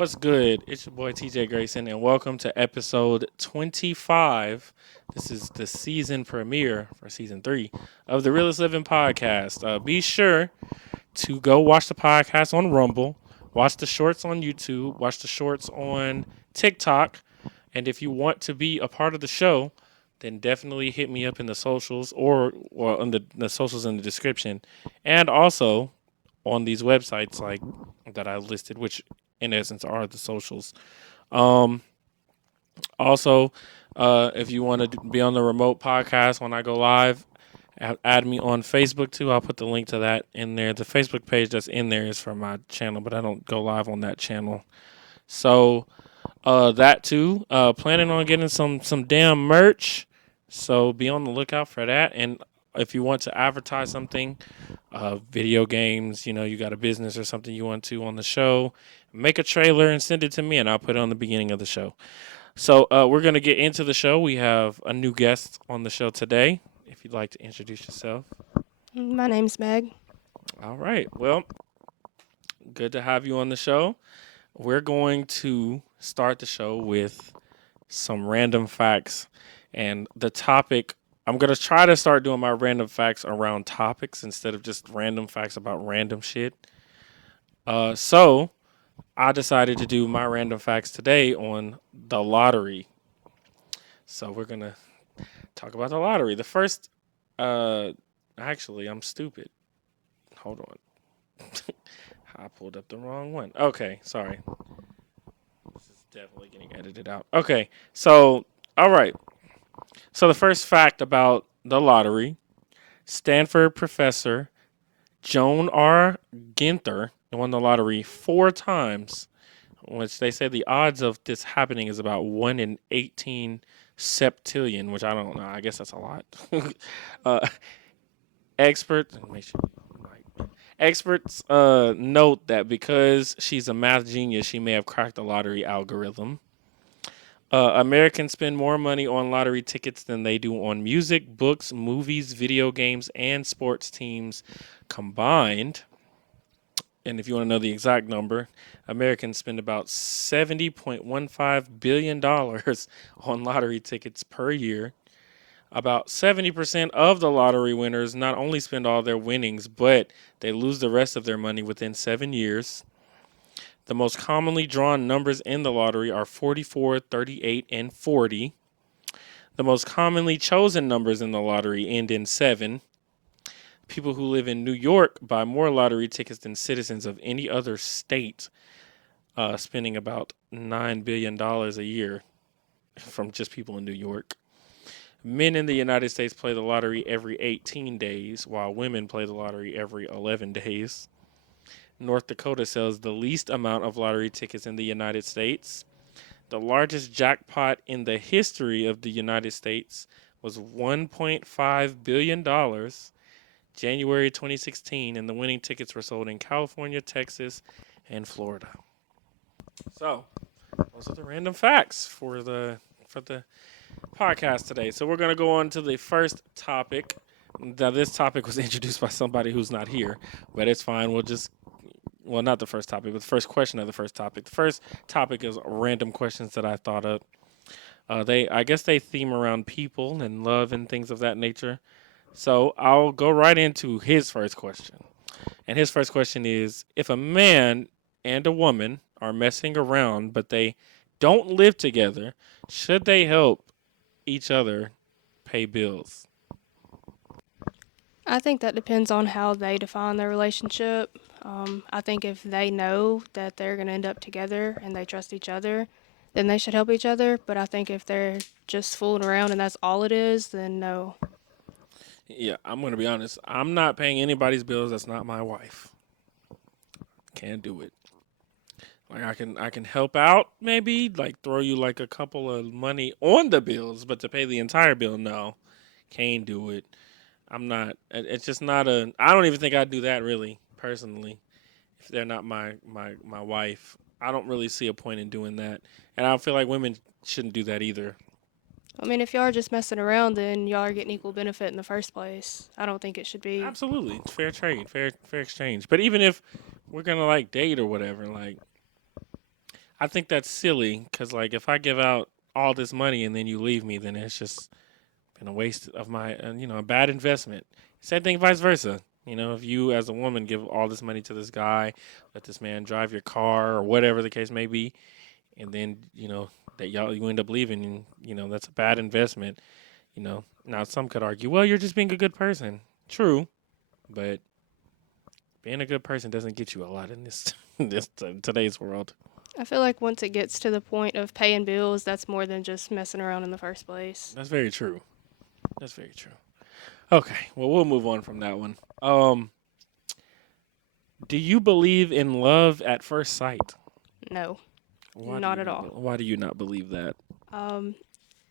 What's good? It's your boy TJ Grayson, and welcome to episode 25. This is the season premiere for season 3 of the Realest Living podcast. Be sure to go watch the podcast on Rumble, watch the shorts on YouTube, watch the shorts on TikTok, and if you want to be a part of the show, then definitely hit me up in the socials or on the socials in the description, and also on these websites like that I listed, which in essence are the socials. Um, Also, if you want to be on the remote podcast when I go live, add me on Facebook too. I'll put the link to that in there. The Facebook page that's in there is for my channel, but I don't go live on that channel. So that too. Planning on getting some damn merch. So be on the lookout for that. And if you want to advertise something, video games, you got a business or something you want to on the show, make a trailer and send it to me, and I'll put it on the beginning of the show. So we're gonna get into the show. We have a new guest on the show today. If you'd like to introduce yourself. My name's Meg. All right. Well, good to have you on the show. We're going to start the show with some random facts. And the topic, I'm going to try to start doing my random facts around topics instead of just random facts about random shit. So I decided to do my random facts today on the lottery. So we're going to talk about the lottery. The first, actually, I'm stupid. Hold on. I pulled up the wrong one. Okay, sorry. This is definitely getting edited out. Okay, so, all right. So the first fact about the lottery, Stanford professor Joan R. Ginther won the lottery 4 times, which they say the odds of this happening is about 1 in 18 septillion, which I don't know. I guess that's a lot. uh, experts, experts note that because she's a math genius, she may have cracked the lottery algorithm. Americans spend more money on lottery tickets than they do on music, books, movies, video games, and sports teams combined. And if you want to know the exact number, Americans spend about $70.15 billion on lottery tickets per year. About 70% of the lottery winners not only spend all their winnings, but they lose the rest of their money within 7 years. The most commonly drawn numbers in the lottery are 44, 38, and 40. The most commonly chosen numbers in the lottery end in 7. People who live in New York buy more lottery tickets than citizens of any other state, spending about $9 billion a year from just people in New York. Men in the United States play the lottery every 18 days, while women play the lottery every 11 days. North Dakota sells the least amount of lottery tickets in the United States. The largest jackpot in the history of the United States was $1.5 billion, January 2016, and the winning tickets were sold in California, Texas, and Florida. So, those are the random facts for the podcast today. So we're going to go on to the first topic. Now, this topic was introduced by somebody who's not here, but it's fine. Well, not the first topic, but the first question of the first topic. The first topic is random questions that I thought of. I guess they theme around people and love and things of that nature. So I'll go right into his first question. And his first question is, if a man and a woman are messing around, but they don't live together, should they help each other pay bills? I think that depends on how they define their relationship. I think if they know that they're going to end up together and they trust each other, then they should help each other. But I think if they're just fooling around and that's all it is, then no. Yeah, I'm going to be honest. I'm not paying anybody's bills that's not my wife. Can't do it. Like I can help out maybe, like throw you like a couple of money on the bills, but to pay the entire bill, no. Can't do it. I'm not. It's just not a. I don't even think I'd do that really personally. If they're not my wife, I don't really see a point in doing that, and I feel like women shouldn't do that either. I mean, if y'all are just messing around, then y'all are getting equal benefit in the first place. I don't think it should be. Absolutely, it's fair trade, fair exchange. But even if we're gonna like date or whatever, like I think that's silly because, like, if I give out all this money and then you leave me, then it's just been a waste of my, a bad investment. Same thing, vice versa. If you as a woman give all this money to this guy, let this man drive your car or whatever the case may be, and then that you end up leaving, and that's a bad investment. Now some could argue, well, you're just being a good person. True, but being a good person doesn't get you a lot in this today's world. I feel like once it gets to the point of paying bills, that's more than just messing around in the first place. That's very true. That's very true. Okay, well, we'll move on from that one. Do you believe in love at first sight? No, Why do not you at not? all. Why do you not believe that? Um,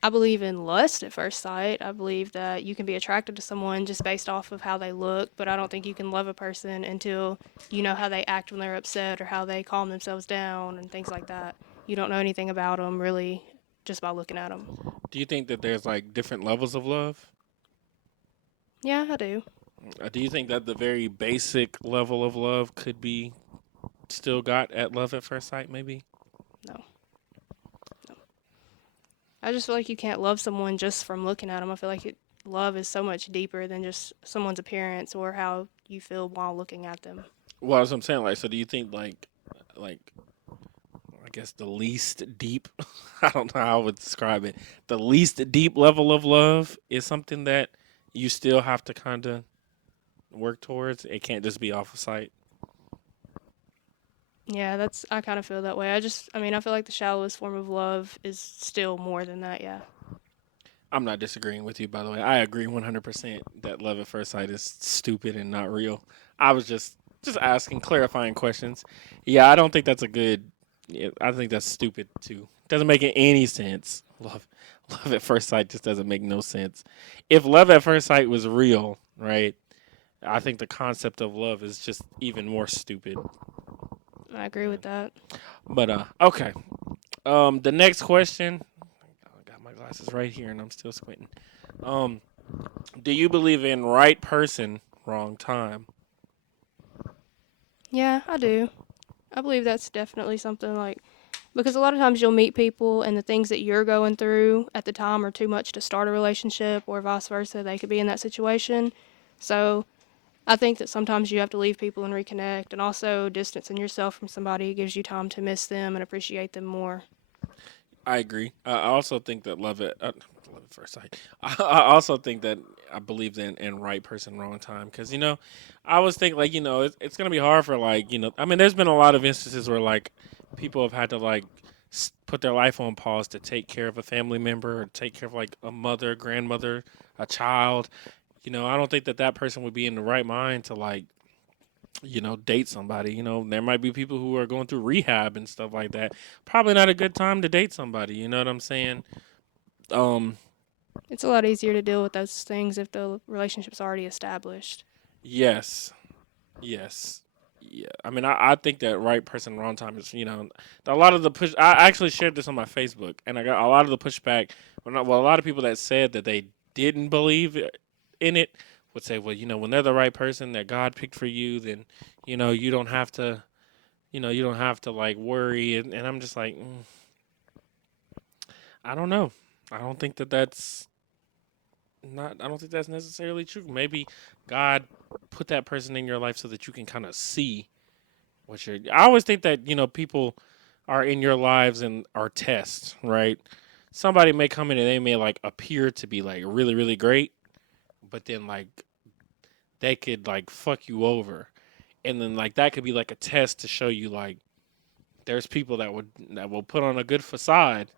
I believe in lust at first sight. I believe that you can be attracted to someone just based off of how they look, but I don't think you can love a person until you know how they act when they're upset or how they calm themselves down and things like that. You don't know anything about them really just by looking at them. Do you think that there's like different levels of love? Yeah, I do. Do you think that the very basic level of love could be still got at love at first sight? Maybe. No. I just feel like you can't love someone just from looking at them. I feel like love is so much deeper than just someone's appearance or how you feel while looking at them. Well, that's what I'm saying. Like, so do you think like I guess the least deep, I don't know how I would describe it. The least deep level of love is something that you still have to kind of work towards. It can't just be off of sight. Yeah, I kind of feel that way. I mean, I feel like the shallowest form of love is still more than that, yeah. I'm not disagreeing with you, by the way. I agree 100% that love at first sight is stupid and not real. I was just asking clarifying questions. Yeah, I don't think that's a good. Yeah, I think that's stupid too. Doesn't make any sense. Love at first sight just doesn't make no sense. If love at first sight was real, right? I think the concept of love is just even more stupid. I agree with that. But okay. The next question. I got my glasses right here, and I'm still squinting. Um, do you believe in right person, wrong time? Yeah, I do. I believe that's definitely something like because a lot of times you'll meet people and the things that you're going through at the time are too much to start a relationship or vice versa. They could be in that situation. So I think that sometimes you have to leave people and reconnect, and also distancing yourself from somebody gives you time to miss them and appreciate them more. I agree. I also think that love at first sight. I also think that I believe in right person, wrong time. Because I was thinking like it's gonna be hard for like I mean, there's been a lot of instances where like people have had to like put their life on pause to take care of a family member or take care of like a mother, grandmother, a child. I don't think that that person would be in the right mind to like date somebody. There might be people who are going through rehab and stuff like that. Probably not a good time to date somebody. You know what I'm saying? Um, It's a lot easier to deal with those things if the relationship's already established. yes, yes, yeah. I mean, I think that right person, wrong time is a lot of the push. I actually shared this on my Facebook, and I got a lot of the pushback. Well, a lot of people that said that they didn't believe in it would say, well, when they're the right person that God picked for you, then you don't have to. You don't have to like worry, and I'm just like, I don't know. I don't think that that's not. I don't think that's necessarily true. Maybe God put that person in your life so that you can kind of see what you're. I always think that people are in your lives and are tests, right? Somebody may come in and they may like appear to be like really really great, but then like they could like fuck you over, and then like that could be like a test to show you like there's people that will put on a good facade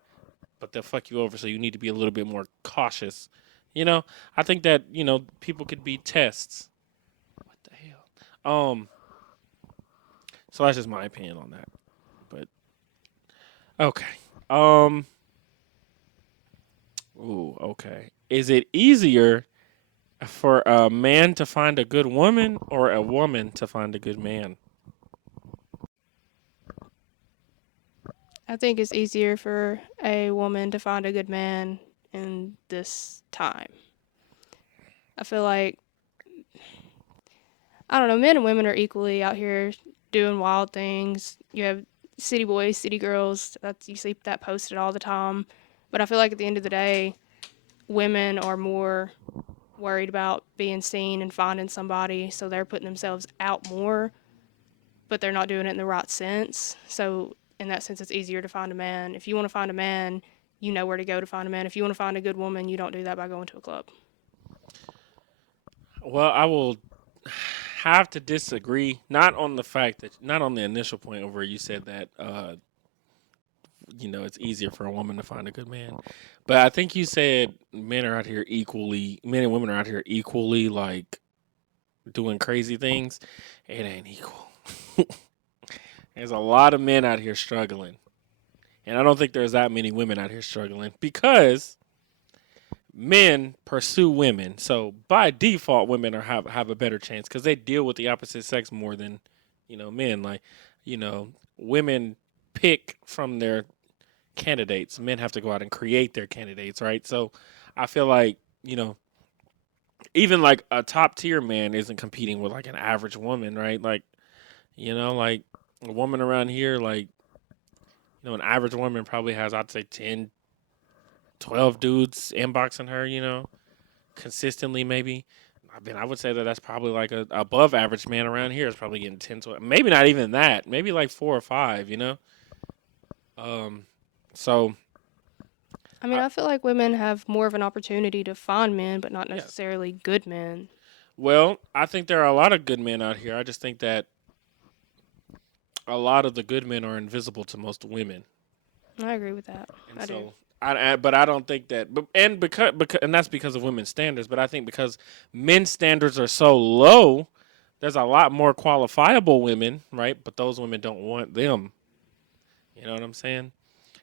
but they'll fuck you over. So you need to be a little bit more cautious. I think that people could be tests. What the hell? So that's just my opinion on that. But okay. Um. Ooh. Okay. Is it easier for a man to find a good woman or a woman to find a good man? I think it's easier for a woman to find a good man in this time. I feel like, I don't know, men and women are equally out here doing wild things. You have city boys, city girls. That's you see that posted all the time. But I feel like at the end of the day, women are more worried about being seen and finding somebody, so they're putting themselves out more, but they're not doing it in the right sense. So in that sense, it's easier to find a man. If you want to find a man, you know where to go to find a man. If you want to find a good woman, you don't do that by going to a club. Well, I will have to disagree. Not on the fact that, not on the initial point of where you said that, it's easier for a woman to find a good man. But I think you said men and women are out here equally, like, doing crazy things. It ain't equal. There's a lot of men out here struggling. And I don't think there's that many women out here struggling because men pursue women. So by default, women have a better chance because they deal with the opposite sex more than men. Like women pick from their candidates. Men have to go out and create their candidates, right? So I feel like even like a top tier man isn't competing with like an average woman, right? Like like a woman around here, like an average woman probably has, I'd say, 10, 12 dudes inboxing her, consistently, maybe. I would say that that's probably like a above average man around here is probably getting 10, 12, maybe not even that, maybe like 4 or 5. Um, so I mean, I, I feel like women have more of an opportunity to find men, but not yeah. necessarily good men. Well, I think there are a lot of good men out here. I just think that a lot of the good men are invisible to most women, I agree with that. and I do. so but I don't think that, because and that's because of women's standards. But I think because men's standards are so low, there's a lot more qualifiable women, right? But those women don't want them. You know what I'm saying?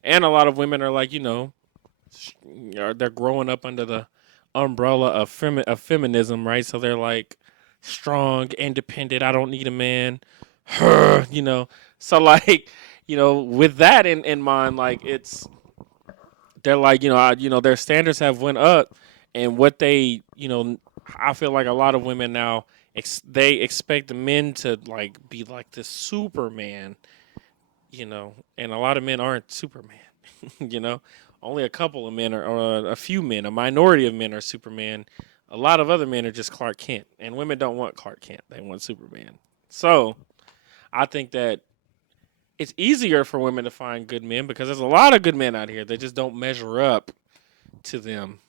And a lot of women are like, they're growing up under the umbrella of feminism, right? So they're like strong, independent. I don't need a man. So like, with that in mind, like they're like, their standards have went up, and what they, I feel like a lot of women now they expect the men to like be like this Superman, and a lot of men aren't Superman. you know, Only a couple of men or a few men, a minority of men are Superman. A lot of other men are just Clark Kent, and women don't want Clark Kent; they want Superman. So I think that it's easier for women to find good men because there's a lot of good men out here. They just don't measure up to them.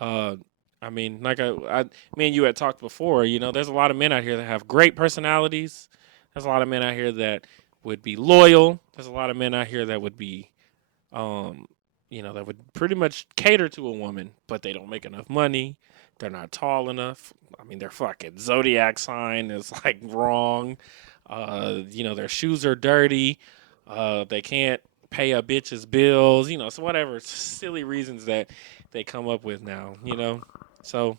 Uh, I mean, like me and you had talked before. There's a lot of men out here that have great personalities. There's a lot of men out here that would be loyal. There's a lot of men out here that would be, um, that would pretty much cater to a woman, but they don't make enough money. They're not tall enough. I mean, their fucking zodiac sign is like wrong. Their shoes are dirty. They can't pay a bitch's bills. So whatever silly reasons that they come up with now. So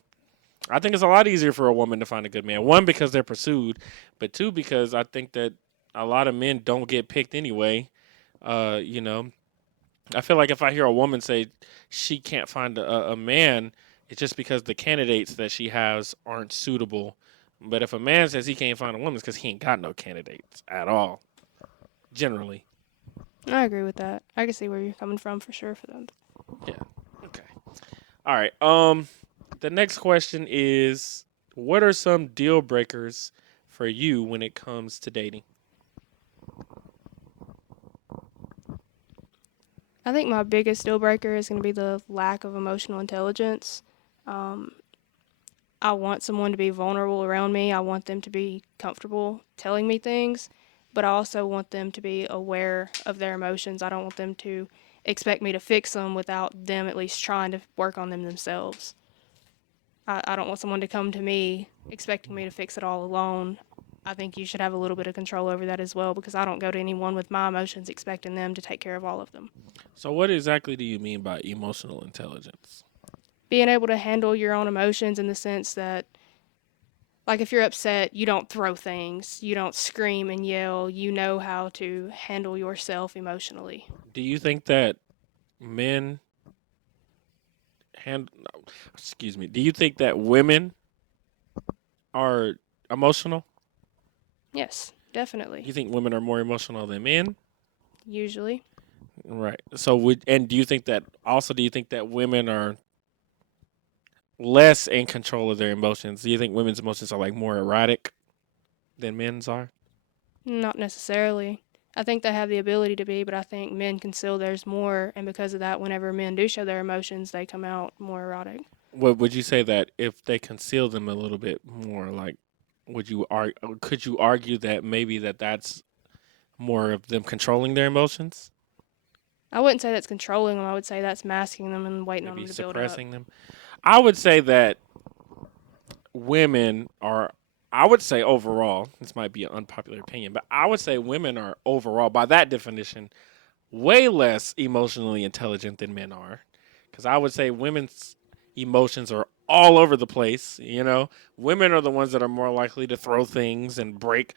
I think it's a lot easier for a woman to find a good man. One, because they're pursued, but two, because I think that a lot of men don't get picked anyway. Uh, you know, I feel like if I hear a woman say she can't find a man, it's just because the candidates that she has aren't suitable. But if a man says he can't find a woman, it's because he ain't got no candidates at all, generally. I agree with that. I can see where you're coming from for sure for them. Yeah. Okay. All right. The next question is, what are some deal breakers for you when it comes to dating? I think my biggest deal breaker is going to be the lack of emotional intelligence. Um, I want someone to be vulnerable around me. I want them to be comfortable telling me things, but I also want them to be aware of their emotions. I don't want them to expect me to fix them without them at least trying to work on them themselves. I don't want someone to come to me expecting me to fix it all alone. I think you should have a little bit of control over that as well because I don't go to anyone with my emotions expecting them to take care of all of them. So, what exactly do you mean by emotional intelligence? Being able to handle your own emotions in the sense that, like, if you're upset, you don't throw things, you don't scream and yell, you know how to handle yourself emotionally. Do you think that men hand no, excuse me, do you think that women are emotional? Yes, You definitely. think women are more emotional than men? usually. Right. So do you think that also do you think that women are less in control of their emotions? Do you think women's emotions are like more erratic than men's are? Not necessarily. I think they have the ability to be, but I think men conceal theirs more, and because of that, whenever men do show their emotions, they come out more erotic. What would you say that if they conceal them a little bit more, like could you argue that maybe that's more of them controlling their emotions, I wouldn't say that's controlling them. I would say that's masking them and waiting on maybe them to build up. suppressing them? I would say that women are I would say overall, this might be an unpopular opinion, but I would say women are overall by that definition way less emotionally intelligent than men are. Cuz I would say women's emotions are all over the place, you know. Women are the ones that are more likely to throw things and break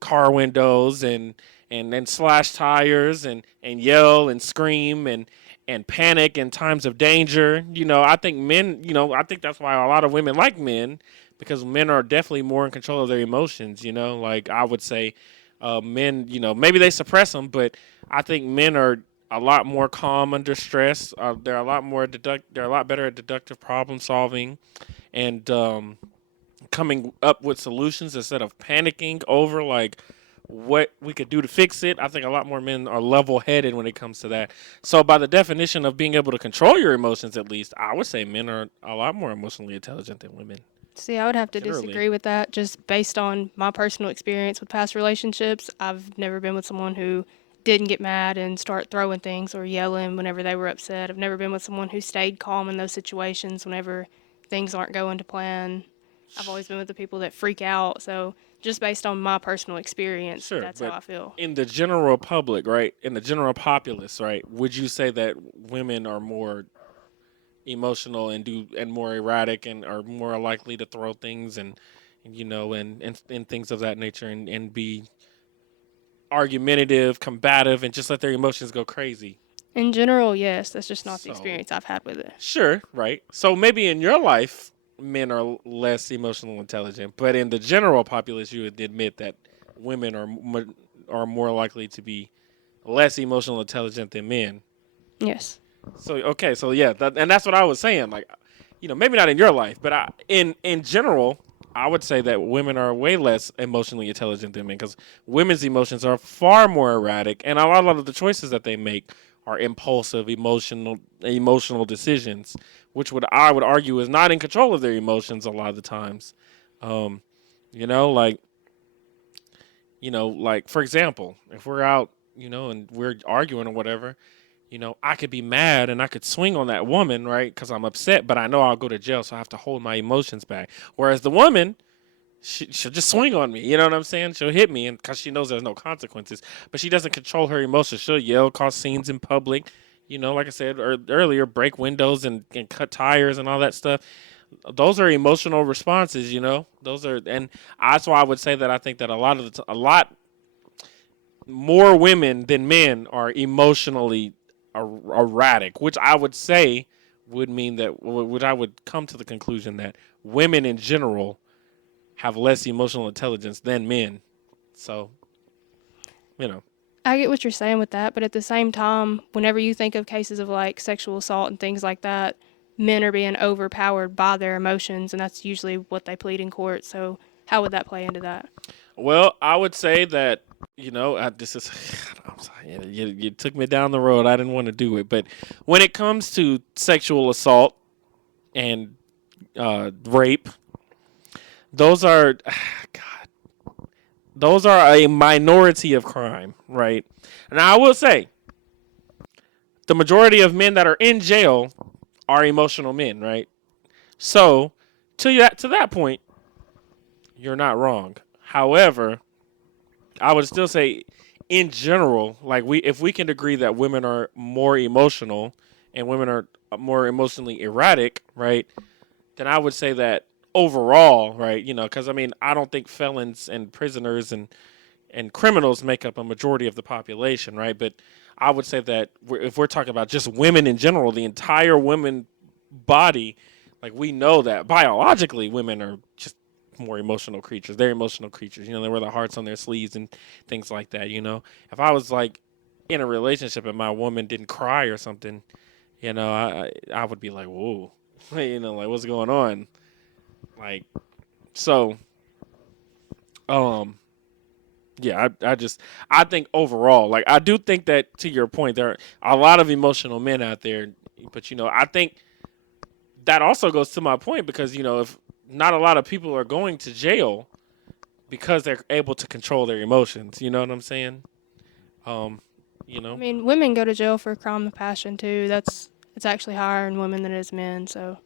car windows and then slash tires and yell and scream and panic in times of danger. You know, I think men, I think that's why a lot of women like men because men are definitely more in control of their emotions, like I would say men, maybe they suppress them, but I think men are a lot more calm under stress. They're a lot more they're a lot better at deductive problem solving and coming up with solutions instead of panicking over like what we could do to fix it. I think a lot more men are level headed when it comes to that. So by the definition of being able to control your emotions, at least I would say men are a lot more emotionally intelligent than women See, I would have to generally. disagree with that just based on my personal experience with past relationships. I've never been with someone who didn't get mad and start throwing things or yelling whenever they were upset. I've never been with someone who stayed calm in those situations whenever things aren't going to plan. I've always been with the people that freak out. So, just based on my personal experience, Sure, that's how but I feel. in the general public, right? In the general populace, right? Would you say that women are more emotional and more erratic and are more likely to throw things and things of that nature and be argumentative, combative, and just let their emotions go crazy. In general, yes, that's just not the So, experience I've had with it. sure, right? So maybe in your life, men are less emotional intelligent, but in the general populace, you would admit that women are more likely to be less emotional intelligent than men. Yes. So okay, so yeah, and that's what I was saying. Like, maybe not in your life, but in general, I would say that women are way less emotionally intelligent than men because women's emotions are far more erratic, and a lot of the choices that they make are impulsive, emotional decisions, which would I would argue is not in control of their emotions a lot of the times. Um, you know, like like for example, if we're out, and we're arguing or whatever, I could be mad and I could swing on that woman, right? Because I'm upset, but I know I'll go to jail, so I have to hold my emotions back. Whereas the woman, she'll just swing on me. You know what I'm saying? She'll hit me, and because she knows there's no consequences, but she doesn't control her emotions. She'll yell, cause scenes in public. Like I said earlier, break windows and cut tires and all that stuff. Those are emotional responses. Those are, and that's why I would say that I think that a lot more women than men are emotionally erratic, which I would say would mean that, which I would come to the conclusion that women in general have less emotional intelligence than men. So, you know, I get what you're saying with that, but at the same time, whenever you think of cases of like sexual assault and things like that, men are being overpowered by their emotions, and that's usually what they plead in court. So, how would that play into that? well, I would say that, this is, I'm sorry, you took me down the road. I didn't want to do it. But when it comes to sexual assault and rape, those are, God, those are a minority of crime, right? And I will say, the majority of men that are in jail are emotional men, right? So, to that point, you're not wrong. However, I would still say, in general, like if we can agree that women are more emotional and women are more emotionally erratic, right? Then I would say that overall, right? Because I mean, I don't think felons and prisoners and criminals make up a majority of the population, right? But I would say that if we're talking about just women in general, the entire women body, like we know that biologically women are just more emotional creatures. They're emotional creatures. They wear their hearts on their sleeves and things like that. If I was like in a relationship and my woman didn't cry or something, I would be like, whoa, like what's going on? Like, so, um, yeah, I think overall, like, I do think that to your point, there are a lot of emotional men out there, but I think that also goes to my point because if not a lot of people are going to jail because they're able to control their emotions, you know what I'm saying? Um, you I know, mean, women go to jail for crime of passion too. It's actually higher in women than it is men, so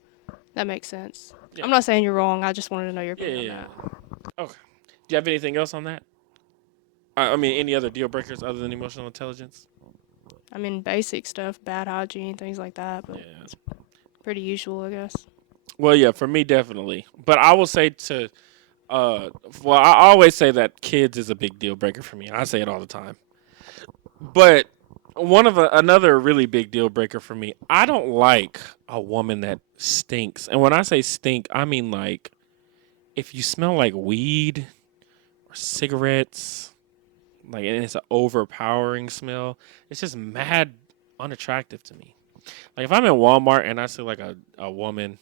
that makes sense. yeah, I'm not saying you're wrong. I just wanted to know your yeah, opinion on yeah, that. yeah. Okay. Do you have anything else on that? I mean, any other deal breakers other than emotional intelligence? I mean, basic stuff, bad hygiene, things like that, but Yeah. it's pretty usual, I guess. Well, yeah, for me definitely. But I will say to well, I always say that kids is a big deal breaker for me. I say it all the time. But another really big deal breaker for me, I don't like a woman that stinks. And when I say stink, I mean like if you smell like weed or cigarettes, like and it's an overpowering smell, it's just mad unattractive to me. Like if I'm in Walmart and I see like a woman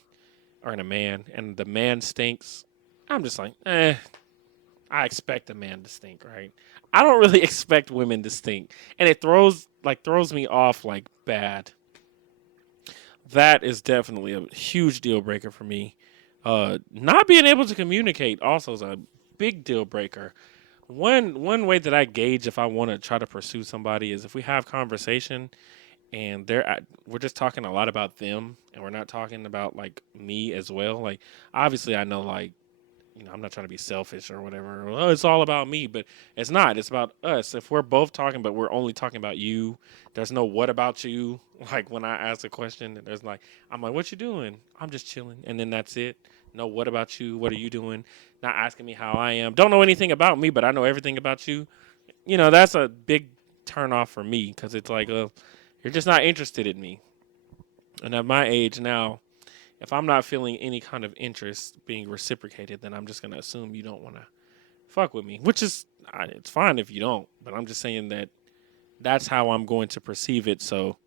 or a man and the man stinks, I'm just like, I expect a man to stink, right? I don't really expect women to stink. And it throws me off like bad. That is definitely a huge deal breaker for me. Not being able to communicate also is a big deal breaker. One way that I gauge if I want to try to pursue somebody is if we have conversation and we're just talking a lot about them and we're not talking about like me as well. Like obviously I know like I'm not trying to be selfish or whatever. Oh, it's all about me, but it's not. It's about us. If we're both talking, but we're only talking about you, there's no what about you. Like when I ask a question, there's like, I'm like, what you doing? I'm just chilling. And then that's it. No, what about you? What are you doing? Not asking me how I am. Don't know anything about me, but I know everything about you. That's a big turn off for me because it's like, you're just not interested in me. And at my age now, if I'm not feeling any kind of interest being reciprocated, then I'm just gonna assume you don't want to fuck with me, which is it's fine if you don't. But I'm just saying that that's how I'm going to perceive it. So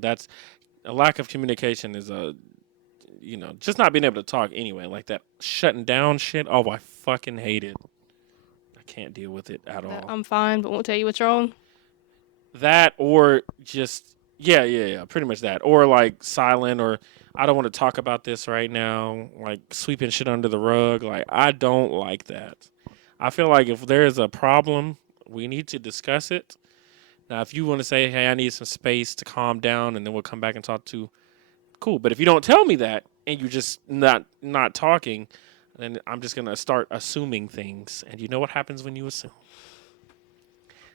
that's a lack of communication is just not being able to talk anyway, like that shutting down shit. Oh, I fucking hate it. I can't deal with it at That all. I'm fine, but won't tell you what's wrong. That or just yeah, pretty much that. Or like silent or I don't want to talk about this right now, like sweeping shit under the rug. Like I don't like that. I feel like if there is a problem, we need to discuss it. Now, if you want to say, "Hey, I need some space to calm down," and then we'll come back and talk to, cool. But if you don't tell me that and you just not talking, then I'm just gonna start assuming things, and you know what happens when you assume.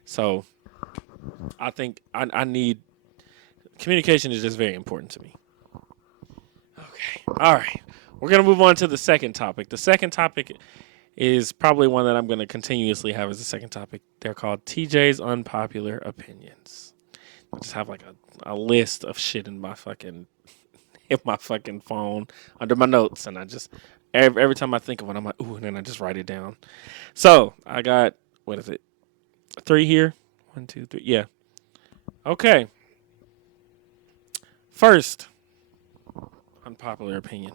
So I think I need communication is just very important to me. Okay. All right. We're going to move on to the second topic. The second topic is probably one that I'm going to continuously have as the second topic. They're called TJ's Unpopular Opinions. I just have like a list of shit in my fucking phone under my notes, and I just every time I think of one, I'm like, ooh, and then I just write it down. So I got what is it? 3 here. 1, 2, 3. Yeah. Okay. First, unpopular opinion.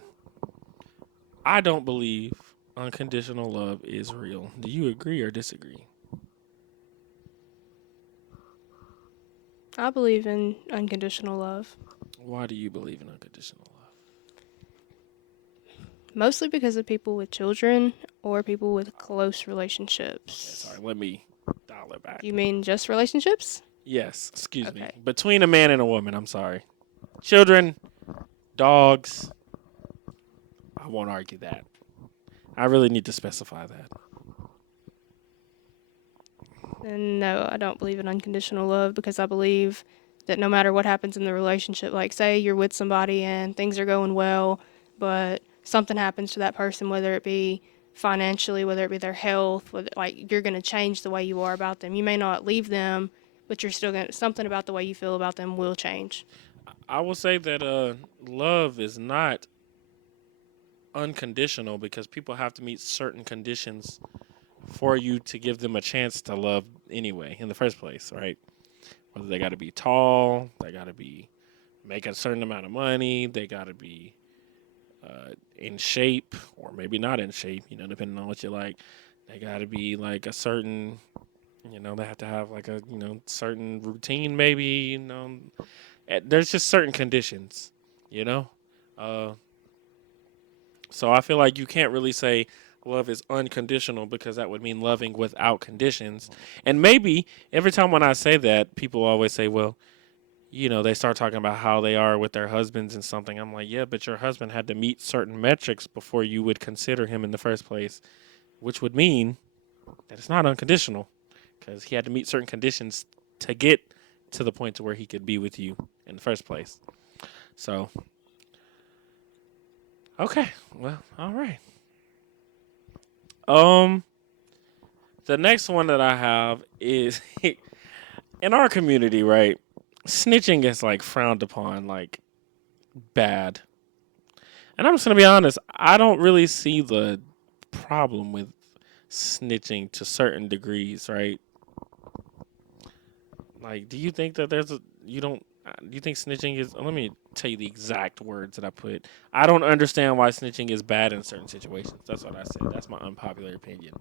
I don't believe unconditional love is real. Do you agree or disagree? I believe in unconditional love, Why do you believe in unconditional love? mostly because of people with children or people with close Okay, relationships. sorry. Let me dial it back. You mean just relationships? Yes, excuse me. Okay. Between a man and a woman, I'm sorry. Children, dogs, I won't argue that. I really need to specify that. And no, I don't believe in unconditional love because I believe that no matter what happens in the relationship, like say you're with somebody and things are going well, but something happens to that person, whether it be financially, whether it be their health, whether, like you're going to change the way you are about them. You may not leave them, but you're still going to, something about the way you feel about them will change. I will say that love is not unconditional because people have to meet certain conditions for you to give them a chance to love anyway in the first place, right? Whether they got to be tall, they got to be make a certain amount of money, they got to be in shape or maybe not in shape, depending on what you like. They got to be like a certain, they have to have like a, certain routine maybe, there's just certain conditions, you know? Uh, so I feel like you can't really say love is unconditional because that would mean loving without conditions. And maybe every time when I say that, people always say, well, they start talking about how they are with their husbands and something. I'm like, yeah, but your husband had to meet certain metrics before you would consider him in the first place, which would mean that it's not unconditional because he had to meet certain conditions to get to the point to where he could be with you in the first place. So, okay, well, all right. Um, the next one that I have is in our community, right? Snitching is like frowned upon, like bad. And I'm just gonna be honest, I don't really see the problem with snitching to certain degrees, right? Like, do you think that there's a you don't do you think snitching is? Let me tell you the exact words that I put. I don't understand why snitching is bad in certain situations. That's what I said. That's my unpopular opinion.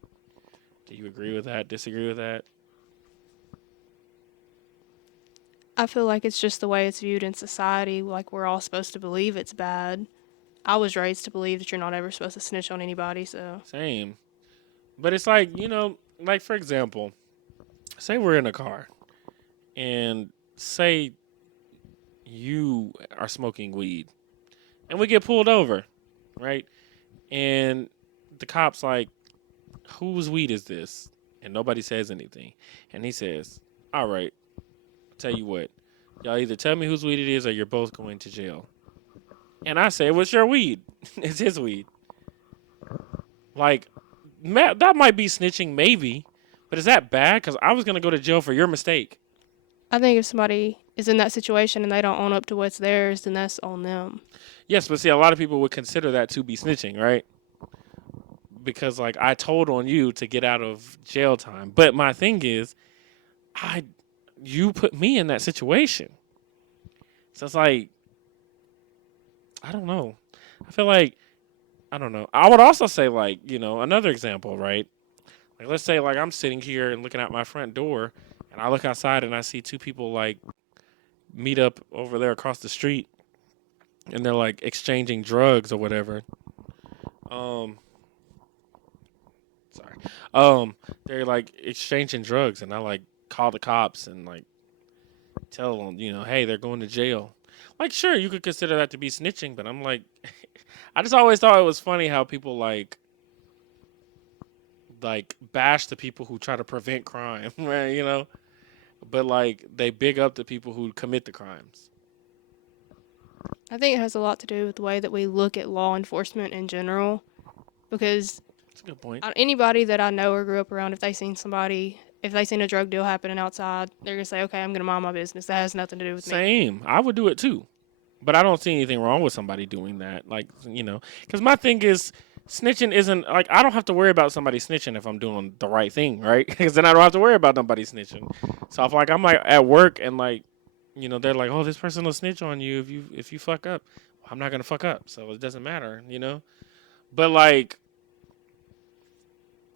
Do you agree with that? Disagree with that? I feel like it's just the way it's viewed in society. Like we're all supposed to believe it's bad. I was raised to believe that you're not ever supposed to snitch on anybody. So Same. But it's like, like for example, say we're in a car and say you are smoking weed and we get pulled over, right? And the cop's like, whose weed is this? And nobody says anything. And he says, all right, I'll tell you what. Y'all either tell me whose weed it is or you're both going to jail. And I say, what's your weed? It's his weed. Like, that might be snitching, maybe. But is that bad? Because I was going to go to jail for your mistake. I think if somebody is in that situation and they don't own up to what's theirs, then that's on them. Yes, but see, a lot of people would consider that to be snitching, right? Because, like, I told on you to get out of jail time. But my thing is, I you put me in that situation. So it's like, I don't know. I feel like, I don't know. I would also say, like, another example, right? Like, let's say, like, I'm sitting here and looking out my front door, and I look outside and I see two people, like, meet up over there across the street, and they're, like, exchanging drugs or whatever. Um, sorry. They're, like, exchanging drugs, and I, like, call the cops and, like, tell them, hey, they're going to jail. Like, sure, you could consider that to be snitching, but I'm like, I just always thought it was funny how people like bash the people who try to prevent crime, right? But like they big up the people who commit the crimes. I think it has a lot to do with the way that we look at law enforcement in general. Because That's a good point. anybody that I know or grew up around, if they seen a drug deal happening outside, they're gonna say, "Okay, I'm gonna mind my business. That has nothing to do with me." Same. I would do it too. But I don't see anything wrong with somebody doing that. Like, because my thing is, snitching isn't like I don't have to worry about somebody snitching if I'm doing the right thing, right? Because then I don't have to worry about nobody snitching. So if like I'm like at work and like, they're like, oh, this person will snitch on you if you fuck up. Well, I'm not gonna fuck up, so it doesn't matter. But like,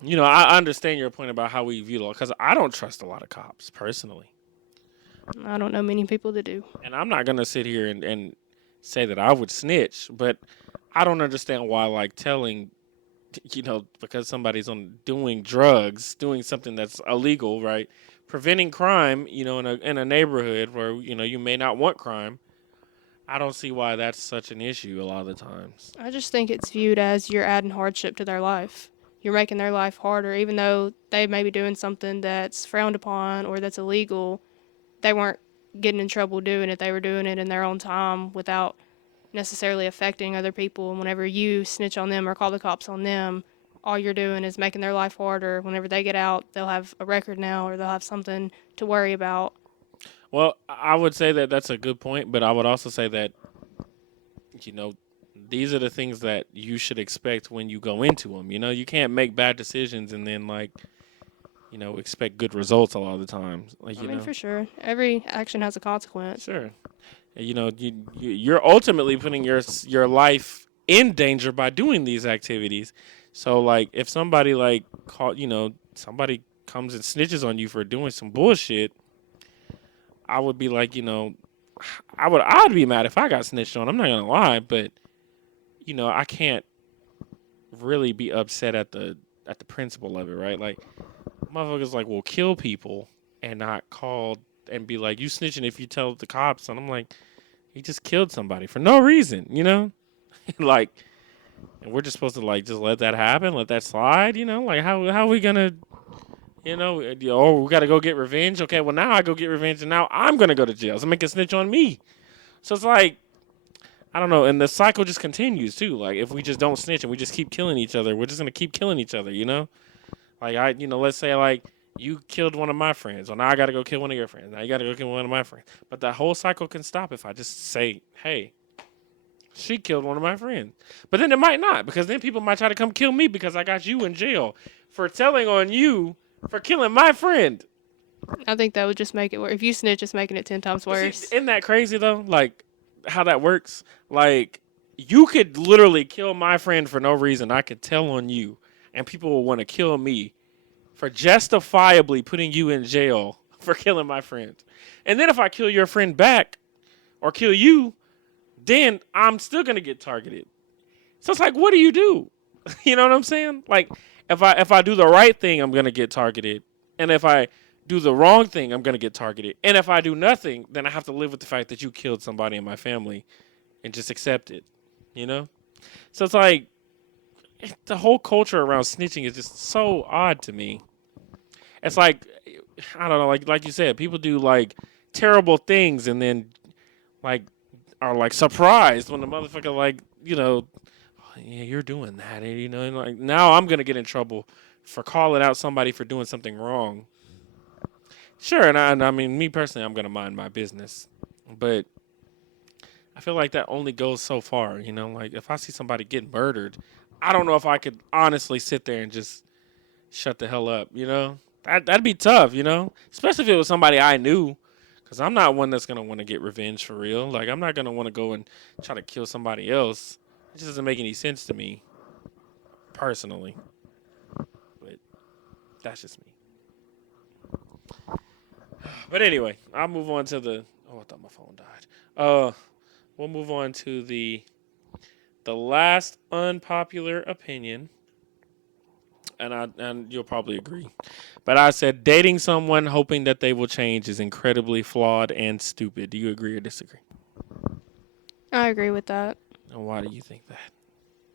I understand your point about how we view law because I don't trust a lot of cops personally. I don't know many people that do. And I'm not gonna sit here and say that I would snitch, but I don't understand why like telling because somebody's on doing drugs, doing something that's illegal, right? Preventing crime, in a neighborhood where you may not want crime. I don't see why that's such an issue a lot of the times. I just think it's viewed as you're adding hardship to their life. You're making their life harder, even though they may be doing something that's frowned upon or that's illegal. They weren't getting in trouble doing it. They were doing it in their own time without necessarily affecting other people. And whenever you snitch on them or call the cops on them, all you're doing is making their life harder. Whenever they get out, they'll have a record now or they'll have something to worry about. Well, I would say that that's a good point, but I would also say that you know these are the things that you should expect when you go into them. You can't make bad decisions and then like expect good results a lot of the time. I mean, for sure, every action has a consequence. Sure. You're ultimately putting your life in danger by doing these activities. So like if somebody like somebody comes and snitches on you for doing some bullshit, I would be like, I'd be mad if I got snitched on. I'm not gonna lie, but I can't really be upset at the principle of it, right? Like motherfuckers like will kill people and not call and be like, you snitching if you tell the cops, and I'm like, he just killed somebody for no reason. Like, and we're just supposed to like just let that happen, let that slide. Like how are we gonna, oh, we gotta go get revenge. Okay, well now I go get revenge, and now I'm gonna go to jail. So make a snitch on me. So it's like I don't know, and the cycle just continues too. Like if we just don't snitch and we just keep killing each other, we're just gonna keep killing each other. Like let's say like you killed one of my friends. Well, now I gotta go kill one of your friends. Now you gotta go kill one of my friends. But that whole cycle can stop if I just say, hey, she killed one of my friends. But then it might not, because then people might try to come kill me because I got you in jail for telling on you for killing my friend. I think that would just make it worse. If you snitch, it's making it 10 times worse. Isn't that crazy though? Like how that works? Like you could literally kill my friend for no reason. I could tell on you, and people will want to kill me for justifiably putting you in jail for killing my friend. And then if I kill your friend back or kill you, then I'm still gonna get targeted. So it's like, what do you do? You know what I'm saying? Like, if I do the right thing, I'm gonna get targeted, and if I do the wrong thing, I'm gonna get targeted. And if I do nothing, then I have to live with the fact that you killed somebody in my family, and just accept it. You know? So it's like the whole culture around snitching is just so odd to me. It's like I don't know, like you said, people do like terrible things and then like are like surprised when the motherfucker like "Oh, yeah, you're doing that, and like now I'm gonna get in trouble for calling out somebody for doing something wrong. Sure, and I mean me personally, I'm gonna mind my business, but I feel like that only goes so far. Like if I see somebody get murdered, I don't know if I could honestly sit there and just shut the hell up. That'd be tough. Especially if it was somebody I knew. Because I'm not one that's going to want to get revenge for real. Like, I'm not going to want to go and try to kill somebody else. It just doesn't make any sense to me, personally. But that's just me. But anyway, I'll move on to the. Oh, I thought my phone died. We'll move on to the last unpopular opinion. And you'll probably agree. But I said dating someone hoping that they will change is incredibly flawed and stupid. Do you agree or disagree? I agree with that. And why do you think that?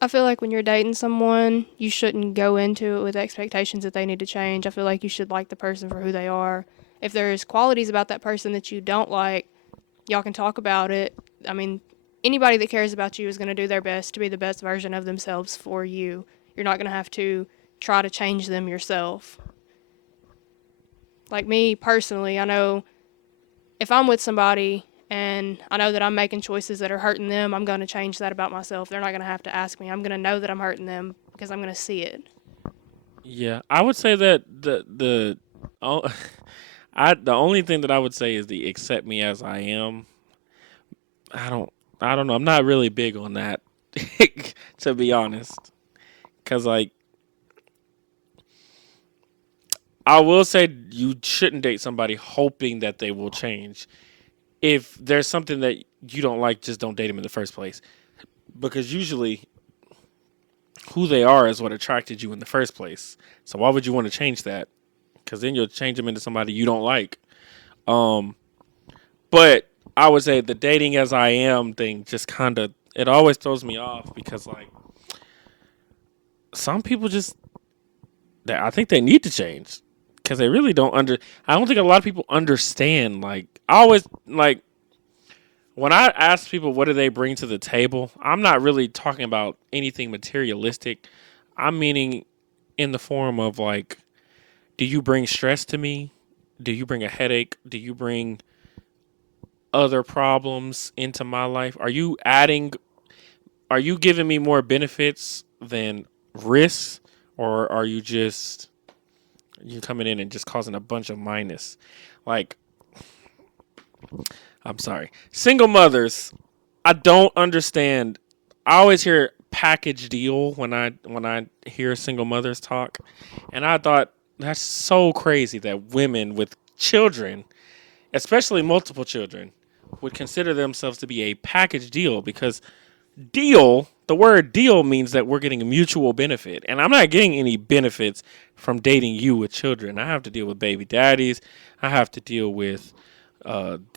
I feel like when you're dating someone, you shouldn't go into it with expectations that they need to change. I feel like you should like the person for who they are. If there's qualities about that person that you don't like, y'all can talk about it. I mean, anybody that cares about you is going to do their best to be the best version of themselves for you. You're not going to have to try to change them yourself. Like me personally, I know if I'm with somebody and I know that I'm making choices that are hurting them, I'm going to change that about myself. They're not going to have to ask me. I'm going to know that I'm hurting them because I'm going to see it. Yeah, I would say that oh, the only thing that I would say is the accept me as I am. I don't know. I'm not really big on that, to be honest. Cause like I will say you shouldn't date somebody hoping that they will change. If there's something that you don't like, just don't date them in the first place. Because usually who they are is what attracted you in the first place. So why would you want to change that? Because then you'll change them into somebody you don't like. Um, but I would say the dating as I am thing just kind of it always throws me off because like some people just I think they need to change because they really don't I don't think a lot of people understand. Like I always like when I ask people what do they bring to the table, I'm not really talking about anything materialistic. I'm meaning in the form of like, do you bring stress to me? Do you bring a headache? Do you bring other problems into my life? Are you giving me more benefits than risks, or are you just you coming in and just causing a bunch of minus. Like, I'm sorry, single mothers. I don't understand. I always hear package deal when I hear single mothers talk, and I thought that's so crazy that women with children, especially multiple children, would consider themselves to be a package deal because deal, the word deal means that we're getting a mutual benefit. And I'm not getting any benefits from dating you with children. I have to deal with baby daddies. I have to deal with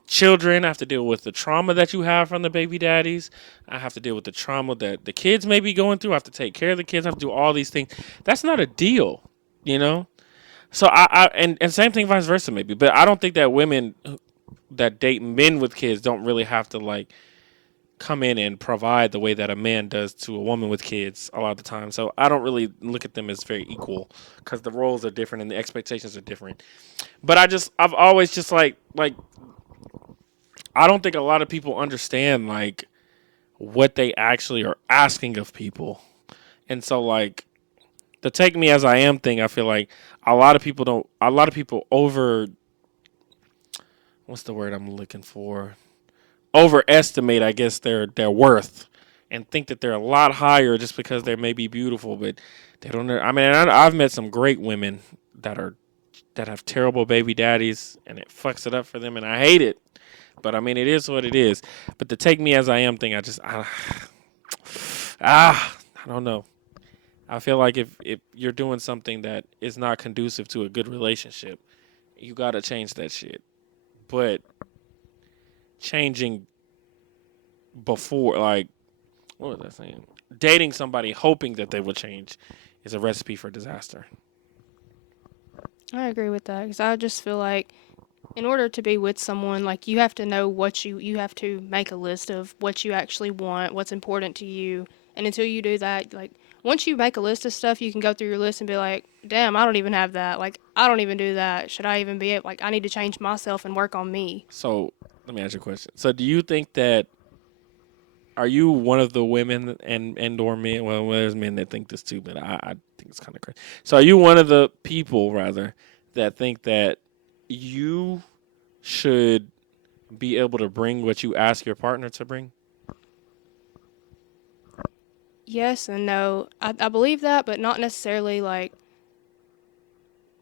children. I have to deal with the trauma that you have from the baby daddies. I have to deal with the trauma that the kids may be going through. I have to take care of the kids. I have to do all these things. That's not a deal, you know? So and same thing vice versa maybe. But I don't think that women that date men with kids don't really have to like come in and provide the way that a man does to a woman with kids a lot of the time. So I don't really look at them as very equal because the roles are different and the expectations are different. But I've always just like I don't think a lot of people understand like what they actually are asking of people. And so like the take me as I am thing, I feel like a lot of people over what's the word I'm looking for? Overestimate, I guess, their worth and think that they're a lot higher just because they may be beautiful, but they don't. I mean, I've met some great women that are that have terrible baby daddies, and it fucks it up for them, and I hate it. But I mean, it is what it is. But the take me as I am thing, I don't know. I feel like if you're doing something that is not conducive to a good relationship, you gotta change that shit. But changing before like what was I saying? Dating somebody hoping that they will change is a recipe for disaster. I agree with that because I just feel like in order to be with someone, like you have to know what you have to make a list of what you actually want, what's important to you, and until you do that, like once you make a list of stuff, you can go through your list and be like, damn, I don't even have that. Like I don't even do that. Should I even be it? Like I need to change myself and work on me. So let me ask you a question. So do you think that are you one of the women and or men? Well, there's men that think this too, but I think it's kind of crazy. So are you one of the people rather that think that you should be able to bring what you ask your partner to bring? Yes and no. I believe that, but not necessarily like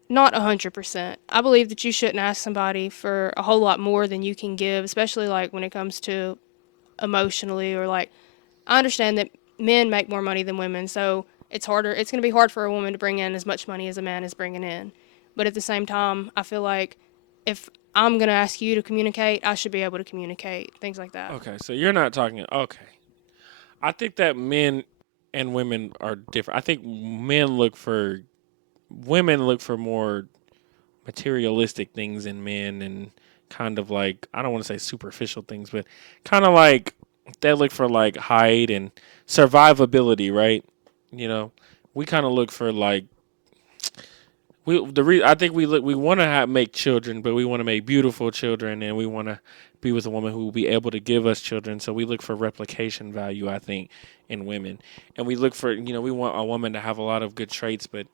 not 100%. I believe that you shouldn't ask somebody for a whole lot more than you can give, especially like when it comes to emotionally or like I understand that men make more money than women, so it's harder. It's going to be hard for a woman to bring in as much money as a man is bringing in. But at the same time, I feel like if I'm going to ask you to communicate, I should be able to communicate, things like that. Okay, so you're not talking. Okay, I think that men and women are different. I think women look for more materialistic things in men and kind of like I don't want to say superficial things, but kind of like they look for like height and survivability, right? You know, we kind of look for like I think we want to make children, but we want to make beautiful children, and we want to be with a woman who will be able to give us children. So we look for replication value, I think, in women, and we look for we want a woman to have a lot of good traits, but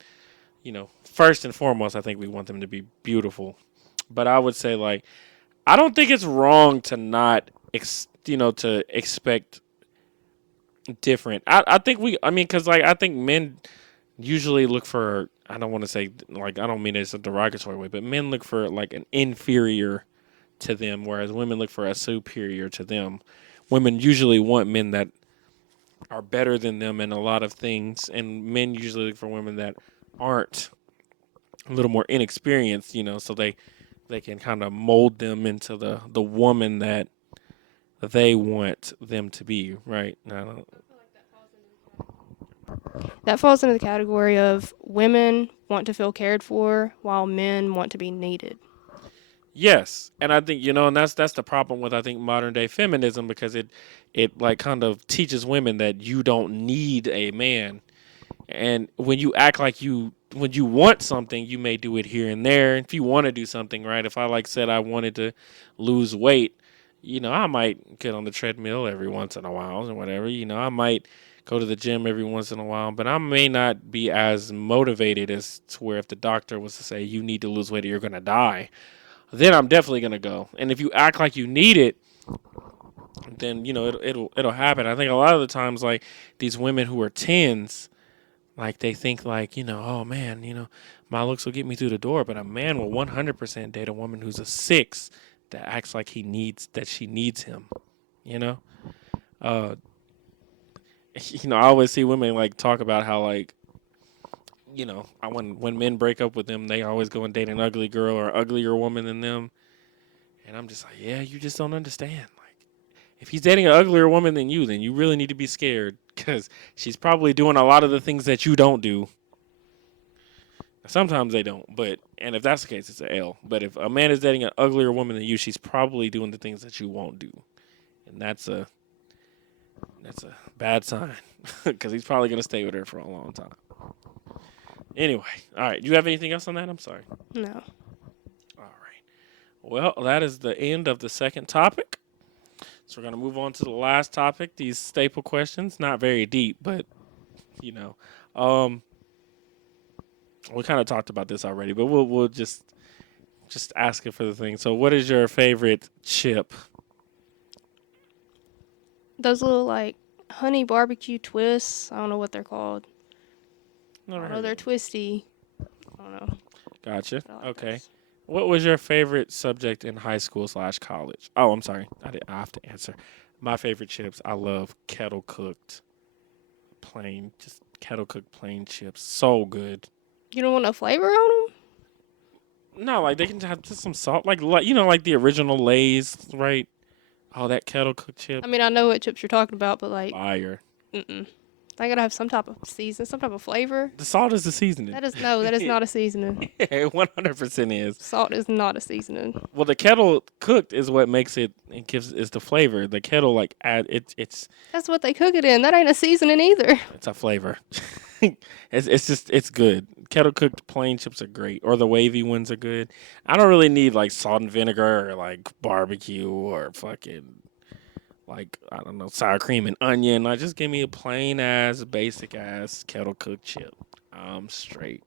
first and foremost, I think we want them to be beautiful. But I would say like I don't think it's wrong to not to expect different. I think because like I think men usually look for I don't want to say like I don't mean it's a derogatory way, but men look for like an inferior to them, whereas women look for a superior to them. Women usually want men that are better than them in a lot of things, and men usually look for women that aren't a little more inexperienced, so they can kind of mold them into the woman that they want them to be, right? I don't, That falls into the category of women want to feel cared for while men want to be needed. yes, and I think and that's the problem with I think modern day feminism because it like kind of teaches women that you don't need a man, and when you act like when you want something, you may do it here and there. If you want to do something, right? If I like said I wanted to lose weight, I might get on the treadmill every once in a while or whatever. I might go to the gym every once in a while, but I may not be as motivated as to where if the doctor was to say you need to lose weight or you're gonna die, then I'm definitely gonna go. And if you act like you need it, then it'll happen. I think a lot of the times like these women who are tens, like they think like oh man, my looks will get me through the door, but a man will 100% date a woman who's a six that acts like she needs him. You know, uh, I always see women like talk about how like when men break up with them, they always go and date an ugly girl or uglier woman than them, and I'm just like, yeah, you just don't understand. Like, if he's dating an uglier woman than you really need to be scared because she's probably doing a lot of the things that you don't do. Sometimes they don't, and if that's the case, it's an L. But if a man is dating an uglier woman than you, she's probably doing the things that you won't do, and that's a bad sign because he's probably gonna stay with her for a long time. Anyway, all right. Do you have anything else on that? I'm sorry. No. All right. Well, that is the end of the second topic. So we're gonna move on to the last topic. These staple questions, not very deep, but you know, um, we kind of talked about this already, but we'll just ask it for the thing. So, what is your favorite chip? Those little like honey barbecue twists. I don't know what they're called. Never I know heard they're of them. twisty. I don't know. Gotcha. I like Okay. those. What was your favorite subject in high school / college? Oh, I'm sorry. I have to answer. My favorite chips. I love kettle cooked plain, just kettle cooked plain chips. So good. You don't want no flavor on them? No, like they can have just some salt, like like the original Lay's, right? Oh, that kettle cooked chip, I mean, I know what chips you're talking about, but like, fire. mm-mm. They gotta have some type of season, some type of flavor. The salt is the seasoning. That is no, that is not a seasoning. It 100% is. Salt is not a seasoning. Well, the kettle cooked is what makes it. It gives is the flavor. The kettle like add That's what they cook it in. That ain't a seasoning either. it's a flavor. It's good. Kettle cooked plain chips are great, or the wavy ones are good. I don't really need like salt and vinegar or like barbecue or fucking like I don't know sour cream and onion. Like just give me a plain ass basic ass kettle cooked chip. I'm straight.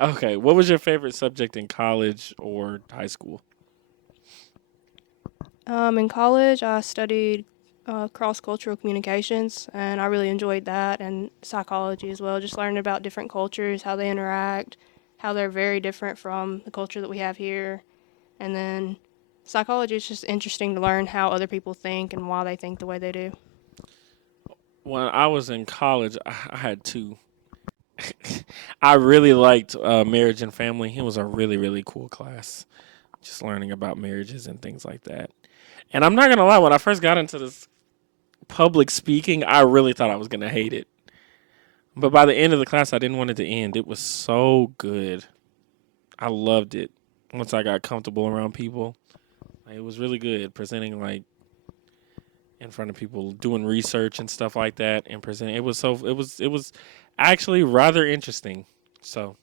Okay, what was your favorite subject in college or high school? In college, I studied cross cultural communications, and I really enjoyed that, and psychology as well. Just learning about different cultures, how they interact, how they're very different from the culture that we have here. And then psychology is just interesting to learn how other people think and why they think the way they do. When I was in college, I had two. I really liked marriage and family. It was a really cool class. Just learning about marriages and things like that. And I'm not gonna lie, when I first got into this public speaking, I really thought I was gonna hate it. But by the end of the class, I didn't want it to end. It was so good. I loved it. Once I got comfortable around people, like, it was really good presenting like in front of people, doing research and stuff like that, and presenting. It was actually rather interesting. So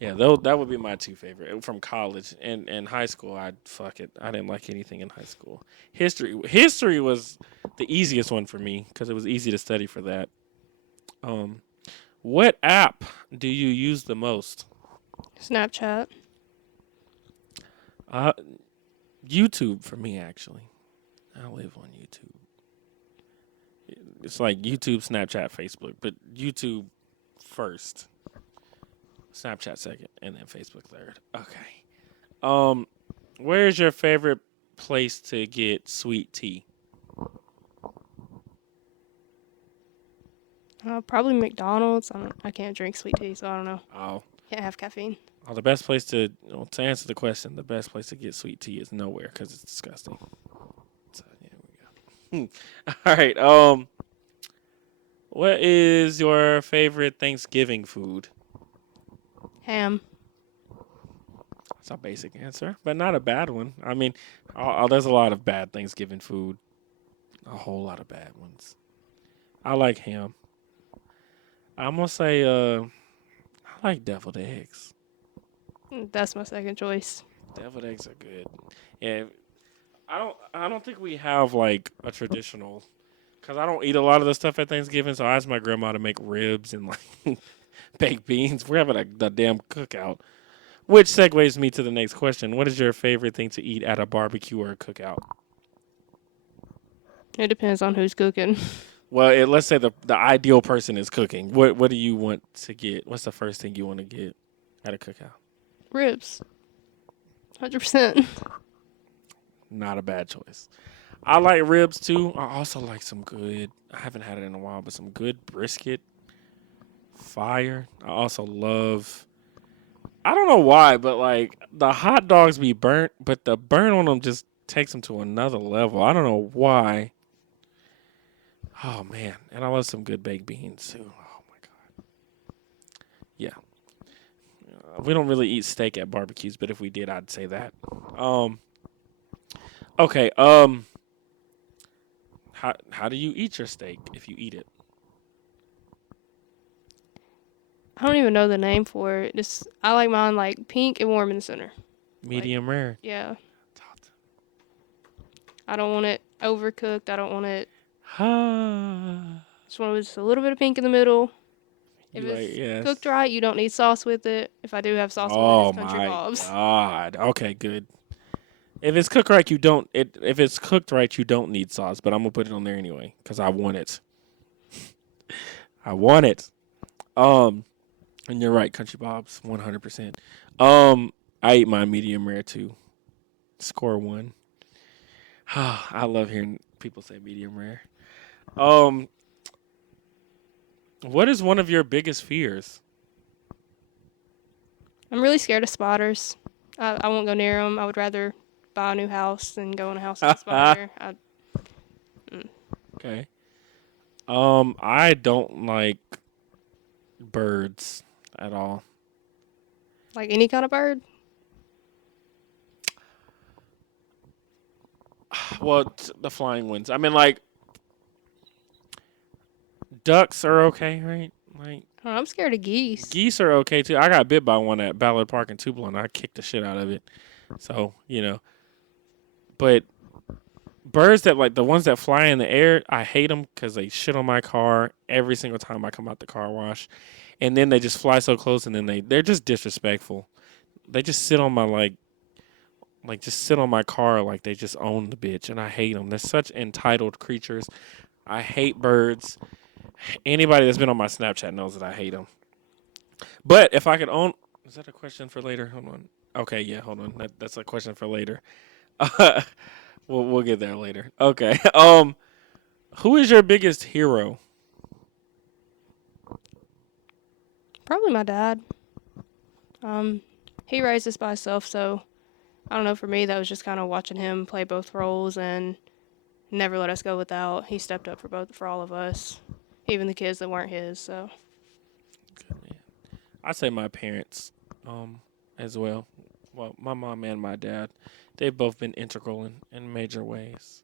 yeah, that would be my two favorite from college and high school. I'd fuck it. I didn't like anything in high school. History was the easiest one for me because it was easy to study for that. Um, what app do you use the most? Snapchat. Uh, YouTube for me actually. I live on YouTube. It's like YouTube, Snapchat, Facebook, but YouTube first, Snapchat second, and then Facebook third. Okay. Um, where's your favorite place to get sweet tea? Probably McDonald's. I can't drink sweet tea, so I don't know. Oh, Can't have caffeine. the best place to answer the question, the best place to get sweet tea is nowhere because it's disgusting. So yeah, we go. All right. What is your favorite Thanksgiving food? Ham. That's a basic answer, but not a bad one. I mean, there's a lot of bad Thanksgiving food. A whole lot of bad ones. I like ham. I'm gonna say I like deviled eggs. That's my second choice. Deviled eggs are good. Yeah, I don't think we have like a traditional Because I don't eat a lot of the stuff at Thanksgiving, so I asked my grandma to make ribs and like baked beans. We're having a damn cookout. Which segues me to the next question. What is your favorite thing to eat at a barbecue or a cookout? It depends on who's cooking. Well, let's say the ideal person is cooking. What do you want to get? What's the first thing you want to get at a cookout? Ribs, 100%. Not a bad choice. I like ribs too. I also like some good. I haven't had it in a while, but some good brisket. Fire. I also love. I don't know why, but like the hot dogs be burnt, but the burn on them just takes them to another level. I don't know why. Oh man, and I love some good baked beans too. Oh my god. Yeah. We don't really eat steak at barbecues, but if we did, I'd say that. Um. Okay. How do you eat your steak if you eat it? I don't even know the name for it. Just I like mine like pink and warm in the center. Like, Medium rare. yeah. I don't want it overcooked. I don't want it. Ah. Just want just a little bit of pink in the middle. If You right? it's Yes. cooked right, you don't need sauce with it. If I do have sauce with it, it's Oh country my bobs. god. Okay, good. If it's cooked right, you don't. If it's cooked right, you don't need sauce. But I'm gonna put it on there anyway because I want it. I want it. Um, and you're right, Country Bob's 100%. I eat my medium rare too. Score one. I love hearing people say medium rare. Um, what is one of your biggest fears? I'm really scared of spiders. I won't go near them. I would rather buy a new house than go in a house with a spider. Okay. I don't like birds at all. Like any kind of bird. Well, the flying ones. I mean, like ducks are okay, right? Like I don't know, I'm scared of geese. geese are okay too. I got bit by one at Ballard Park in Tupelo, and I kicked the shit out of it. So but birds that like the ones that fly in the air, I hate them because they shit on my car every single time I come out the car wash, and then they just fly so close, and then they're just disrespectful. They just sit on my like just sit on my car like they just own the bitch, and I hate them. They're such entitled creatures. I hate birds. Anybody that's been on my Snapchat knows that I hate them. But if I could own, is that a question for later? Hold on. Okay, yeah, hold on. That's a question for later. We'll get there later. Okay. Who is your biggest hero? Probably my dad. He raised us by himself, so I don't know. For me, that was just kind of watching him play both roles and never let us go without. He stepped up for all of us, even the kids that weren't his. So Good man. I say my parents, as well. Well, my mom and my dad, they've both been integral in major ways.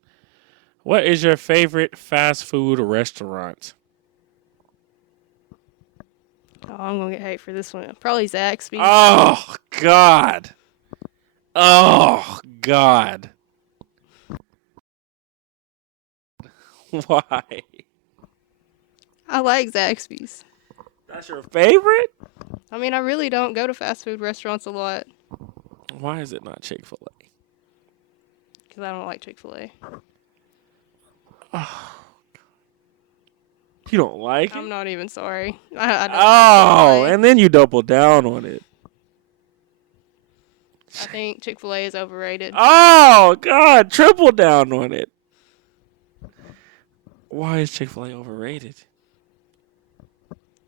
What is your favorite fast food restaurant? I'm gonna get hate for this one. Probably Zaxby's. Oh God. Oh God. Why? I like Zaxby's. That's your favorite? I mean, I really don't go to fast food restaurants a lot Why is it not Chick-fil-A? because I don't like Chick-fil-A. Oh, you don't like I'm it? not even sorry. I don't Oh, like and then you double down on it. Chick-fil-A. I think Chick-fil-A is overrated. Oh God, triple down on it. Why is Chick-fil-A overrated?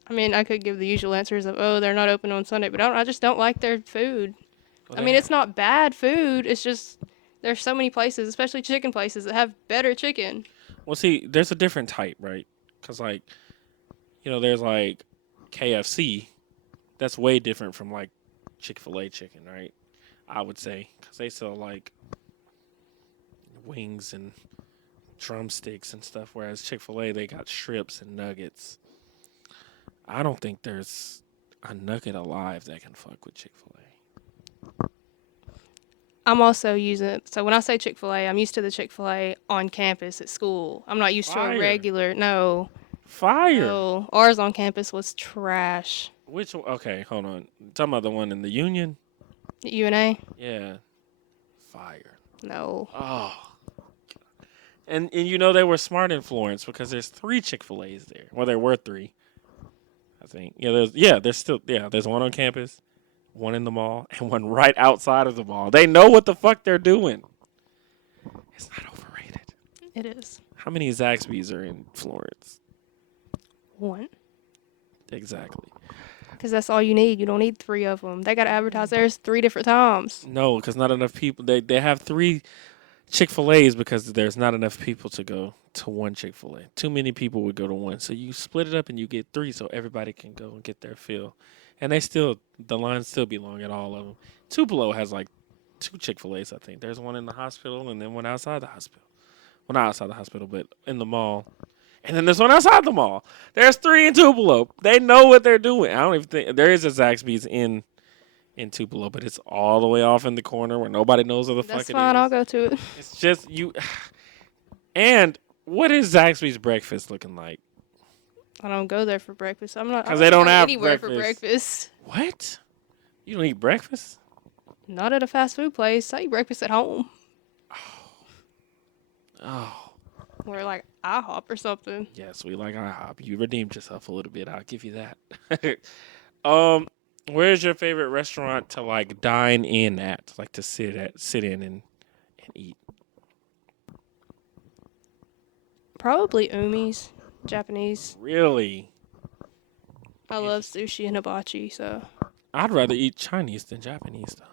I mean, I could give the usual answers of, oh, they're not open on Sunday, but I just don't like their food. Well, I mean, it's not bad food. It's just there's so many places, especially chicken places, that have better chicken. well, see, there's a different type, right? Because like, there's like KFC. That's way different from like Chick-fil-A chicken, right? I would say because they sell like wings and drumsticks and stuff, whereas Chick-fil-A they got strips and nuggets. I don't think there's a nugget alive that can fuck with Chick-fil-A. I'm also using, so when I say Chick-fil-A, I'm used to the Chick-fil-A on campus at school. I'm not used to a Fire. regular, no, Fire. no. Ours on campus was trash. Which one? Okay, hold on. Talking about the one in the Union? UNA? Yeah. Fire. No. Oh. And you know they were smart in Florence because there's 3 Chick-fil-A's there. Well, there were 3, I think. There's still there's one on campus, one in the mall, and one right outside of the mall. They know what the fuck they're doing. It's not overrated. It is. How many Zaxby's are in Florence? One. Exactly. Because that's all you need. You don't need 3 of them. They got to advertise theirs 3 different times. No, because not enough people. They have 3 Chick-fil-A's because there's not enough people to go to one Chick-fil-A. Too many people would go to one. So you split it up and you get 3 so everybody can go and get their fill. And the lines still be long at all of them. Tupelo has like 2 Chick-fil-A's, I think. There's one in the hospital and then one outside the hospital. Well, not outside the hospital, but in the mall. And then there's one outside the mall. There's 3 in Tupelo. They know what they're doing. I don't even think there is a Zaxby's in Tupelo, but it's all the way off in the corner where nobody knows where the That's fuck it fine. is. I'll go to it. It's just you. And what is Zaxby's breakfast looking like? I don't go there for breakfast. I'm not. I 'Cause they don't go have anywhere for breakfast. breakfast. What? You don't eat breakfast? Not at a fast food place. I eat breakfast at home. Oh, Or like IHOP or something. yes, we like IHOP. You redeemed yourself a little bit. I'll give you that. um, where's your favorite restaurant to like dine in at, like to sit in and eat? Probably Umi's. Japanese. Really? I love sushi and hibachi, so. I'd rather eat Chinese than Japanese though.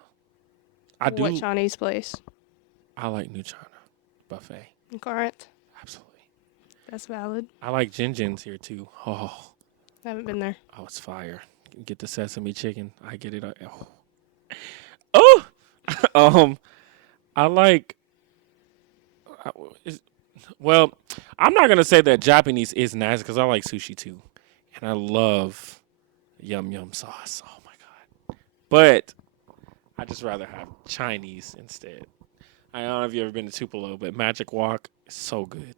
I do. What Chinese place? I like New China buffet. Current. Absolutely. That's valid. I like Jin Jin's here too. Oh, I haven't been there. oh, it's fire. Get the sesame chicken. I get it. Oh, um, I like. I- is- Well, I'm not gonna say that Japanese is nice because I like sushi too, and I love yum yum sauce. Oh my god! But I just rather have Chinese instead. I don't know if you ever been to Tupelo, but Magic Walk is so good.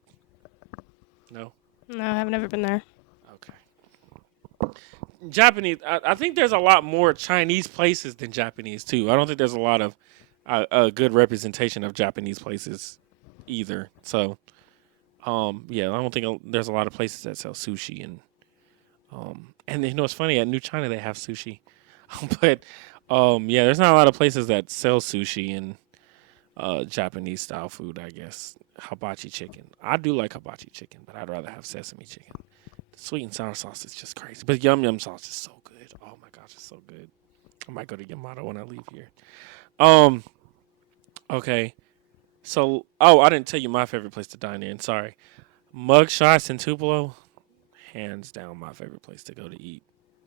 No. No, I haven't ever been there. Okay. Japanese. I think there's a lot more Chinese places than Japanese too. I don't think there's a lot of a good representation of Japanese places either. So, yeah, I don't think there's a lot of places that sell sushi and you know it's funny at New China they have sushi, but yeah, there's not a lot of places that sell sushi and Japanese style food. I guess hibachi chicken. I do like hibachi chicken, but I'd rather have sesame chicken. Sweet and sour sauce is just crazy. But yum yum sauce is so good. Oh my gosh, it's so good. I might go to Yamato when I leave here. Okay. So I didn't tell you my favorite place to dine in. Sorry. Mug shots in Tupelo, hands down my favorite place to go to eat.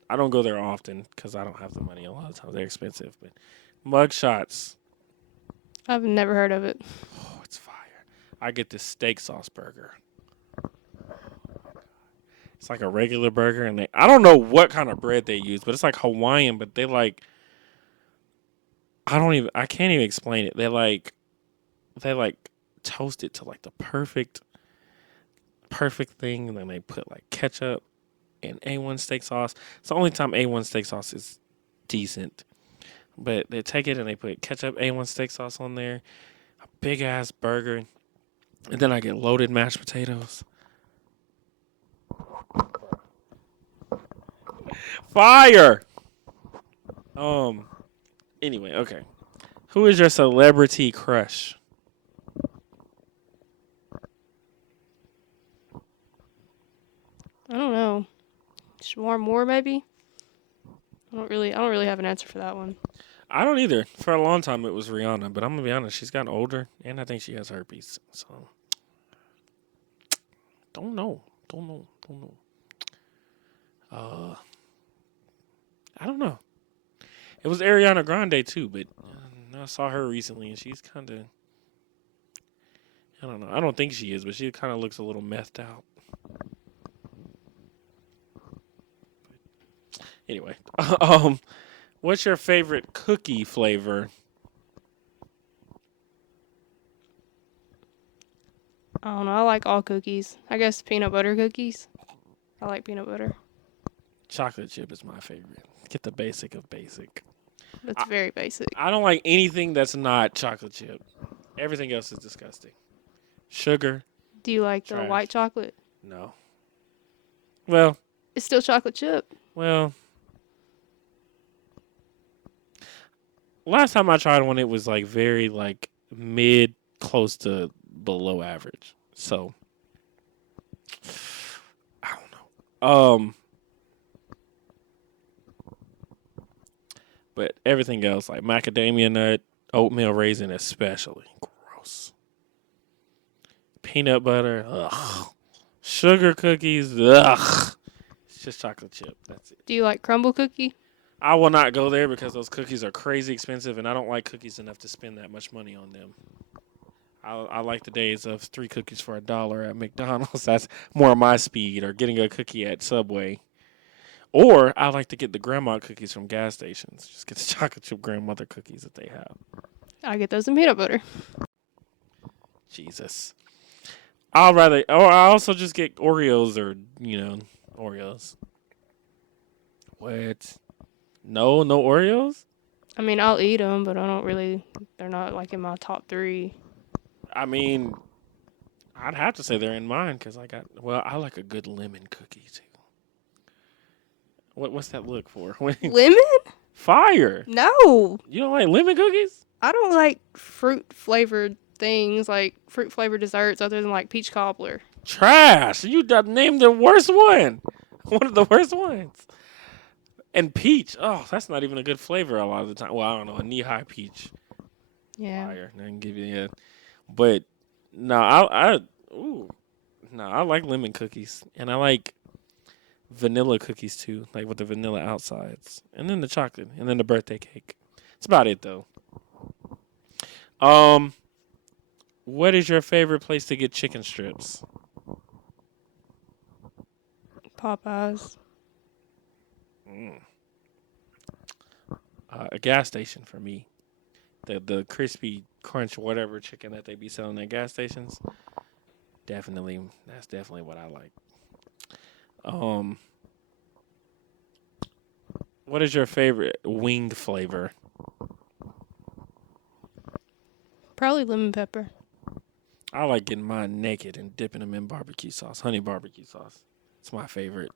I don't go there often because I don't have the money. A lot of times they're expensive, but mug shots. I've never heard of it. Oh, it's fire. I get this steak sauce burger. It's like a regular burger, and I don't know what kind of bread they use, but it's like Hawaiian. But I can't even explain it. They like toast it to like the perfect thing, and then they put like ketchup and A1 steak sauce. It's the only time A1 steak sauce is decent. But they take it and they put ketchup, A1 steak sauce on there, a big ass burger, and then I get loaded mashed potatoes. Fire. Anyway, okay. Who is your celebrity crush? I don't know. Shmore Moore, maybe. I don't really have an answer for that one. I don't either. For a long time, it was Rihanna, but I'm gonna be honest. She's gotten older, and I think she has herpes. So, don't know. I don't know. It was Ariana Grande too, but I saw her recently, and she's kind of. I don't know. I don't think she is, but she kind of looks a little methed out. Anyway, what's your favorite cookie flavor? I don't know. I like all cookies. I guess peanut butter cookies. I like peanut butter. Chocolate chip is my favorite. Get the basic of basic. That's I, very basic. I don't like anything that's not chocolate chip. Everything else is disgusting. Sugar, Do you like the trash. white chocolate? No. Well, It's still chocolate chip. well. Last time I tried one, it was like very like mid, close to below average. So I don't know. But everything else like macadamia nut, oatmeal raisin, especially gross. Peanut butter, ugh. Sugar cookies, ugh. It's just chocolate chip. That's it. Do you like crumble cookie? I will not go there because those cookies are crazy expensive, and I don't like cookies enough to spend that much money on them. I like the days of 3 cookies for $1 at McDonald's. That's more my speed, or getting a cookie at Subway. Or I like to get the grandma cookies from gas stations. Just get the chocolate chip grandmother cookies that they have. I get those in peanut butter. Jesus. Or I also just get Oreos or, Oreos. What? No Oreos? I mean, I'll eat them, but I don't really. They're not like in my top 3. I mean, I'd have to say they're in mine because I like a good lemon cookie too. What's that look for? Lemon? Fire. No, You don't like lemon cookies? I don't like fruit flavored things, like fruit flavored desserts, other than like peach cobbler. Trash. You named the worst one. One of the worst ones. And peach. Oh, that's not even a good flavor a lot of the time. Well, I don't know. A knee-high peach. Yeah. Fire. I can give you that. But no, I like lemon cookies, and I like vanilla cookies too, like with the vanilla outsides, and then the chocolate, and then the birthday cake. That's about it though. What is your favorite place to get chicken strips? Popeyes. A gas station for me. The crispy crunch whatever chicken that they be selling at gas stations. That's definitely what I like. What is your favorite wing flavor? Probably lemon pepper. I like getting mine naked and dipping them in barbecue sauce, honey barbecue sauce. It's my favorite.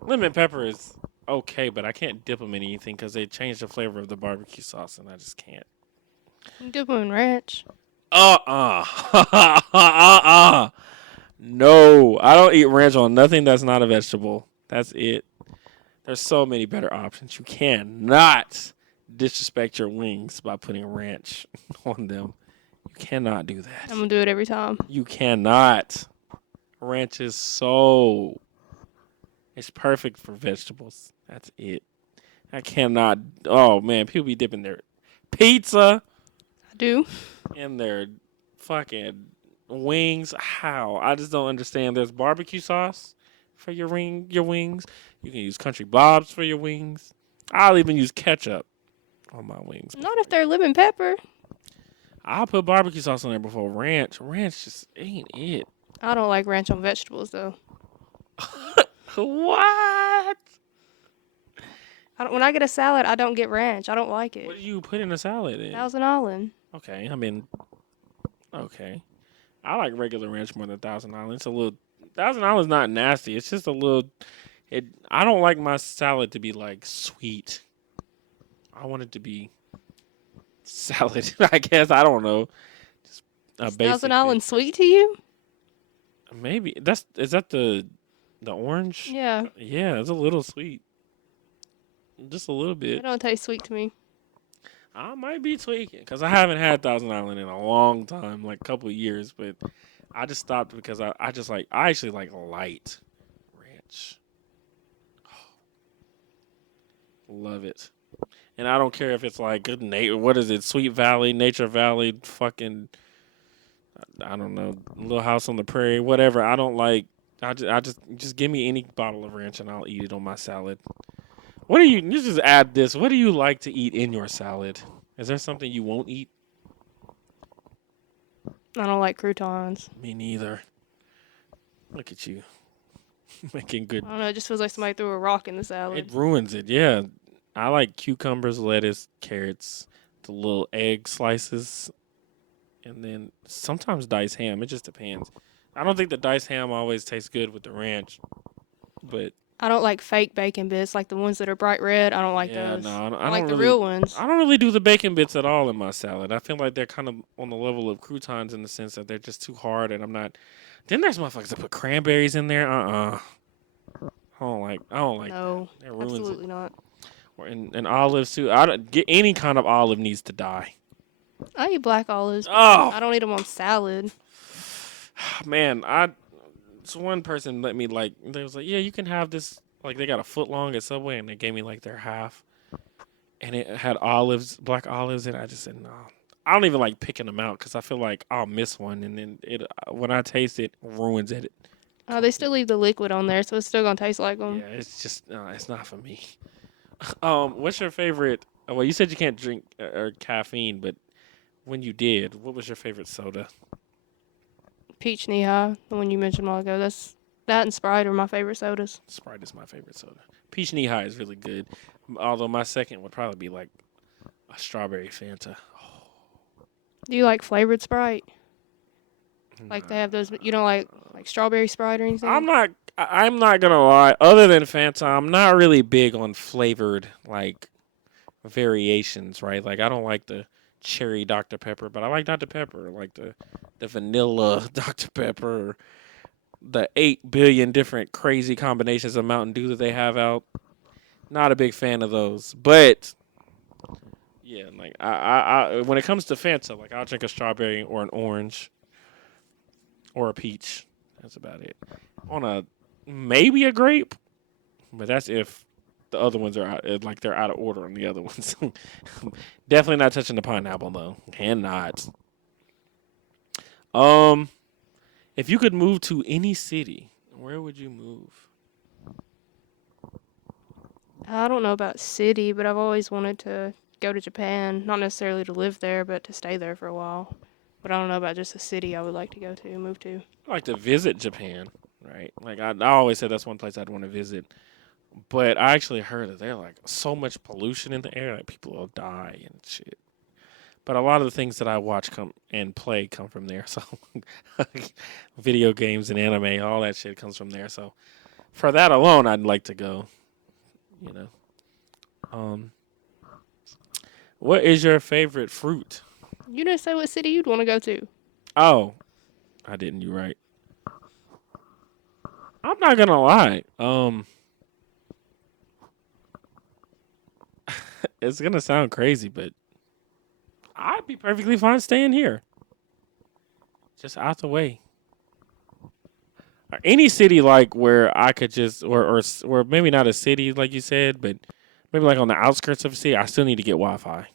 Lemon pepper is okay, but I can't dip them in anything because they change the flavor of the barbecue sauce, and I just can't. You dip them in ranch. No, I don't eat ranch on nothing that's not a vegetable. That's it. There's so many better options. You cannot disrespect your wings by putting ranch on them. You cannot do that. I'm gonna do it every time. You cannot. Ranch is it's perfect for vegetables. That's it. I cannot. Oh man, people be dipping their pizza I do. in their fucking wings. How? I just don't understand. There's barbecue sauce for your wings. You can use country bobs for your wings. I'll even use ketchup on my wings. Not if they're lemon pepper. I'll put barbecue sauce on there before ranch. Ranch just ain't it. I don't like ranch on vegetables though. What? When I get a salad, I don't get ranch. I don't like it. What do you put in a salad then? Thousand Island. Okay, I mean, okay. I like regular ranch more than Thousand Island. It's a little. Thousand Island's not nasty. It's just a little. I don't like my salad to be like sweet. I want it to be salad. I guess I don't know. Just a Is basic. Thousand Island sweet to you? Maybe is that the orange? Yeah. Yeah, it's a little sweet. Just a little It bit. don't taste sweet to me. I might be tweaking because I haven't had Thousand Island in a long time, like a couple of years. But I just stopped because I actually like light ranch. Love it, and I don't care if it's like what is it, Sweet Valley, Nature Valley, fucking I don't know, Little House on the Prairie, whatever. I don't like. I just give me any bottle of ranch and I'll eat it on my salad. What do you just add this? What do you like to eat in your salad? Is there something you won't eat? I don't like croutons. Me neither. Look at you making good. I don't know. It just feels like somebody threw a rock in the salad. It ruins it. Yeah, I like cucumbers, lettuce, carrots, the little egg slices, and then sometimes diced ham. It just depends. I don't think the diced ham always tastes good with the ranch, but I don't like fake bacon bits, like the ones that are bright red. I don't like yeah, no, those. I I like don't the really. real ones. I don't really do the bacon bits at all in my salad. I feel like they're kind of on the level of croutons in the sense that they're just too hard, and I'm not. Then there's motherfuckers that put cranberries in there. I don't like that. No, It ruins it. absolutely not. And olives too. I don't get any kind of olive needs to die. I eat black olives, but Oh I don't eat them on salad. man, so one person let me like they was like, yeah, you can have this. Like they got a foot long at Subway, and they gave me like their half, and it had olives, black olives, and I just said no. I don't even like picking them out because I feel like I'll miss one, and then it when I taste it ruins it. Oh, they still leave the liquid on there, so it's still gonna taste like Yeah, them. it's just it's not for me. What's your favorite? Well, you said you can't drink or caffeine, but when you did, what was your favorite soda? Peach knee high, the one you mentioned a while ago. That and Sprite are my favorite sodas. Sprite is my favorite soda. Peach knee high is really good. Although my second would probably be like a strawberry Fanta. Do you like flavored Sprite? Like they have those. You don't Nah. like strawberry Sprite or I'm anything? not. I'm not gonna lie. Other than Fanta, I'm not really big on flavored like variations. Right? Like I don't like the cherry Dr Pepper, but I like Dr Pepper. Like the vanilla Dr Pepper. The 8 billion different crazy combinations of Mountain Dew that they have out. Not a big fan of those, but yeah, like when it comes to Fanta, like I'll drink a strawberry or an orange or a peach. That's about it. On a maybe a grape, but that's if the other ones are out, like they're out of order on the other ones. Definitely not touching the pineapple though. Cannot. Um, if you could move to any city, where would you move? I don't know about city, but I've always wanted to go to Japan. Not necessarily to live there, but to stay there for a while. But I don't know about just a city I would like to go to, move to. I like to visit Japan, right? Like I always said that's one place I'd want to visit. But I actually heard that there's like so much pollution in the air that people will die and shit. But a lot of the things that I watch come and play come from there. So video games and anime, all that shit comes from there. So for that alone, I'd like to go. You know, um, what is your favorite fruit? You didn't say what city you'd want to go to. Oh, I didn't. You right. I'm not gonna lie. It's gonna sound crazy, but I'd be perfectly fine staying here, just out the way. Any city like where I could just or maybe not a city like you said, but maybe like on the outskirts of a city. I still need to get Wi-Fi,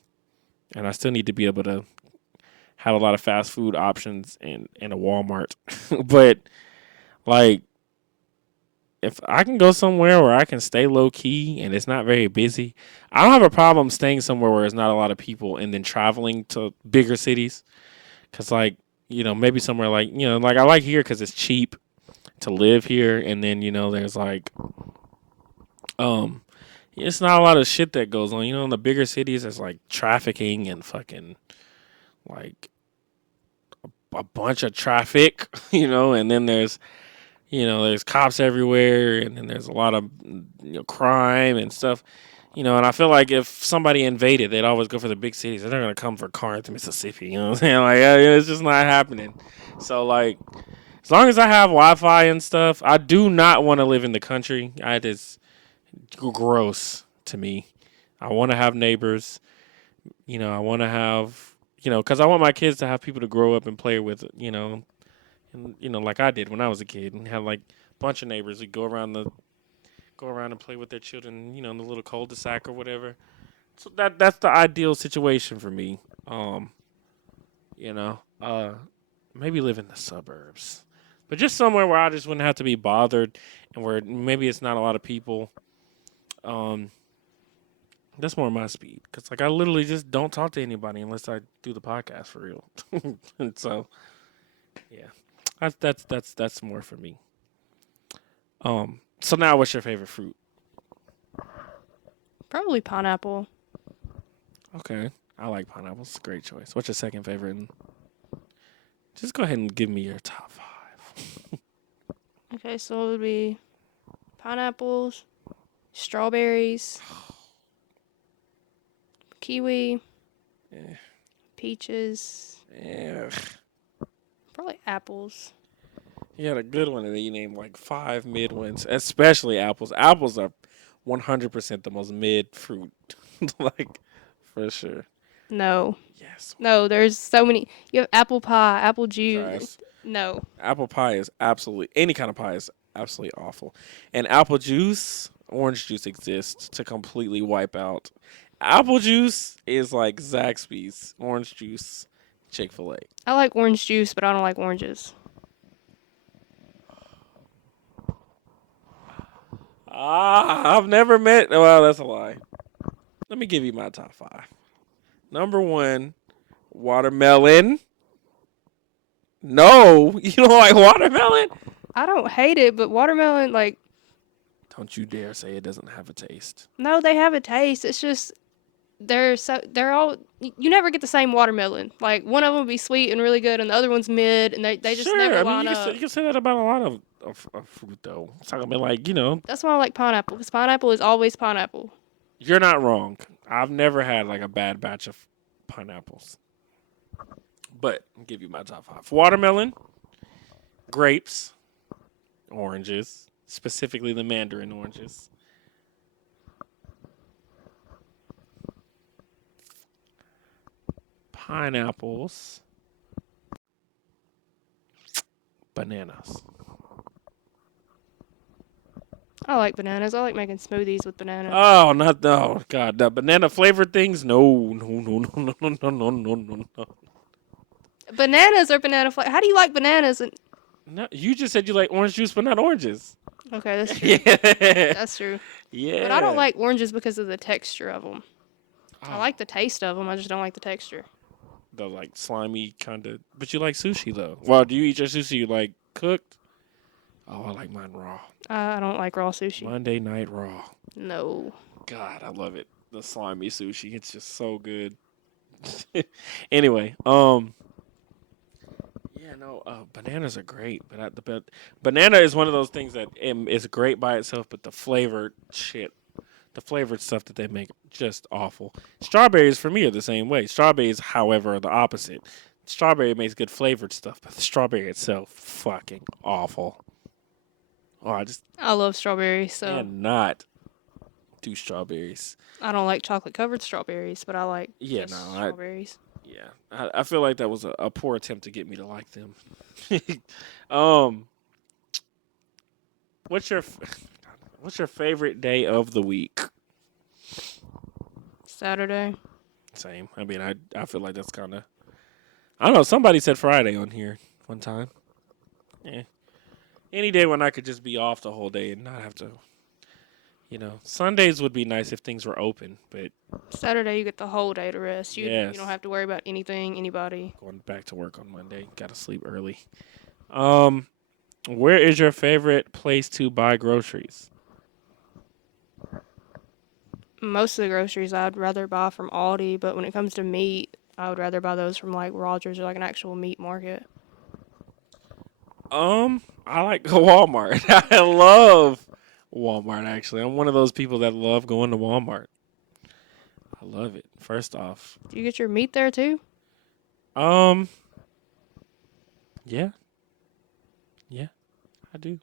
and I still need to be able to have a lot of fast food options and a Walmart. But like if I can go somewhere where I can stay low key and it's not very busy, I don't have a problem staying somewhere where there's not a lot of people and then traveling to bigger cities. Cause like maybe somewhere like like I like here because it's cheap to live here, and then there's like um it's not a lot of shit that goes on. In the bigger cities, there's like trafficking and fucking like a bunch of traffic, and then there's cops everywhere, and then there's a lot of crime and stuff. And I feel like if somebody invaded, they'd always go for the big cities. They're not gonna come for Corinth, Mississippi. You know what I'm saying? Like, it's just not happening. So, like, as long as I have Wi-Fi and stuff, I do not want to live in the country. It is gross to me. I want to have neighbors. I want to have, because I want my kids to have people to grow up and play with. And like I did when I was a kid, and have like a bunch of neighbors who go around and play with their children, in the little cul-de-sac or whatever. So that's the ideal situation for me. You know, uh, maybe live in the suburbs, but just somewhere where I just wouldn't have to be bothered, and where maybe it's not a lot of people. Um, that's more my speed, because like I literally just don't talk to anybody unless I do the podcast for real. And so Yeah, that's more for me. So now, what's your favorite fruit? Probably pineapple. Okay, I like pineapples. Great choice. What's your second favorite? And just go ahead and give me your top five. Okay, so it would be pineapples, strawberries, kiwi, Eh, peaches, eh. probably apples. You had a good one, and then you named like five mid ones, especially apples. Apples are 100% the most mid fruit, like for sure. No. Yes, No, there's so many. You have apple pie, apple juice. trash. No. Apple pie is absolutely any kind of pie is absolutely awful, and apple juice, orange juice exists to completely wipe out. Apple juice is like Zaxby's orange juice, Chick-fil-A. I like orange juice, but I don't like oranges. I've never met. Well, that's a lie. Let me give you my top five. Number one, watermelon. No, you don't like watermelon? I don't hate it, but watermelon, like, Don't you dare say it doesn't have a taste. no, they have a taste. It's just they're all you never get the same watermelon. Like one of them will be sweet and really good, and the other one's mid, and they just Sure, never I mean line up. you can say that about a lot of fruit though. It's not gonna be like That's why I like pineapple, because pineapple is always pineapple. you're not wrong. I've never had like a bad batch of pineapples, but I'll give you my top five: watermelon, grapes, oranges, specifically the mandarin oranges, pineapples, bananas. I like bananas. I like making smoothies with bananas. Oh, not oh God, the banana flavored things. No, no, no, no, no, no, no, no, no, no. Bananas are banana flavor. How do you like bananas? And No, you just said you like orange juice, but not oranges. okay, that's true. Yeah, That's true. But I don't yeah. like oranges because of the texture of them. I Oh, like the taste of them. I just don't like the texture. the like slimy kind of. But you like sushi though. Well, do you eat your sushi like cooked? Oh, I like mine raw. I don't like raw sushi. Monday night raw. No. God, I love it. The slimy sushi. It's just so good. Anyway, yeah, no, bananas are great, but banana is one of those things that is great by itself, but the flavored shit, the flavored stuff that they make, just awful. Strawberries for me are the same way. Strawberries, however, are the opposite. Strawberry makes good flavored stuff, but the strawberry itself, fucking awful. Oh, I just I love strawberries, so cannot do strawberries. I don't like chocolate covered strawberries, but I like Yeah, no, just strawberries. yeah, I feel like that was a poor attempt to get me to like them. um, what's your what's your favorite day of the week? Saturday. Same. I mean, I feel like that's kind of I don't know. Somebody said Friday on here one time. Yeah, any day when I could just be off the whole day and not have to. Sundays would be nice if things were open, but Saturday you get the whole day to rest. You don't yes, have to worry about anything, anybody. going back to work on Monday. Got to sleep early. Um, where is your favorite place to buy groceries? Most of the groceries I'd rather buy from Aldi, but when it comes to meat, I would rather buy those from like Rogers or like an actual meat market. I like Walmart. I love Walmart. Actually, I'm one of those people that love going to Walmart. I love it. First off, Do you get your meat there too? um, yeah, yeah, I do.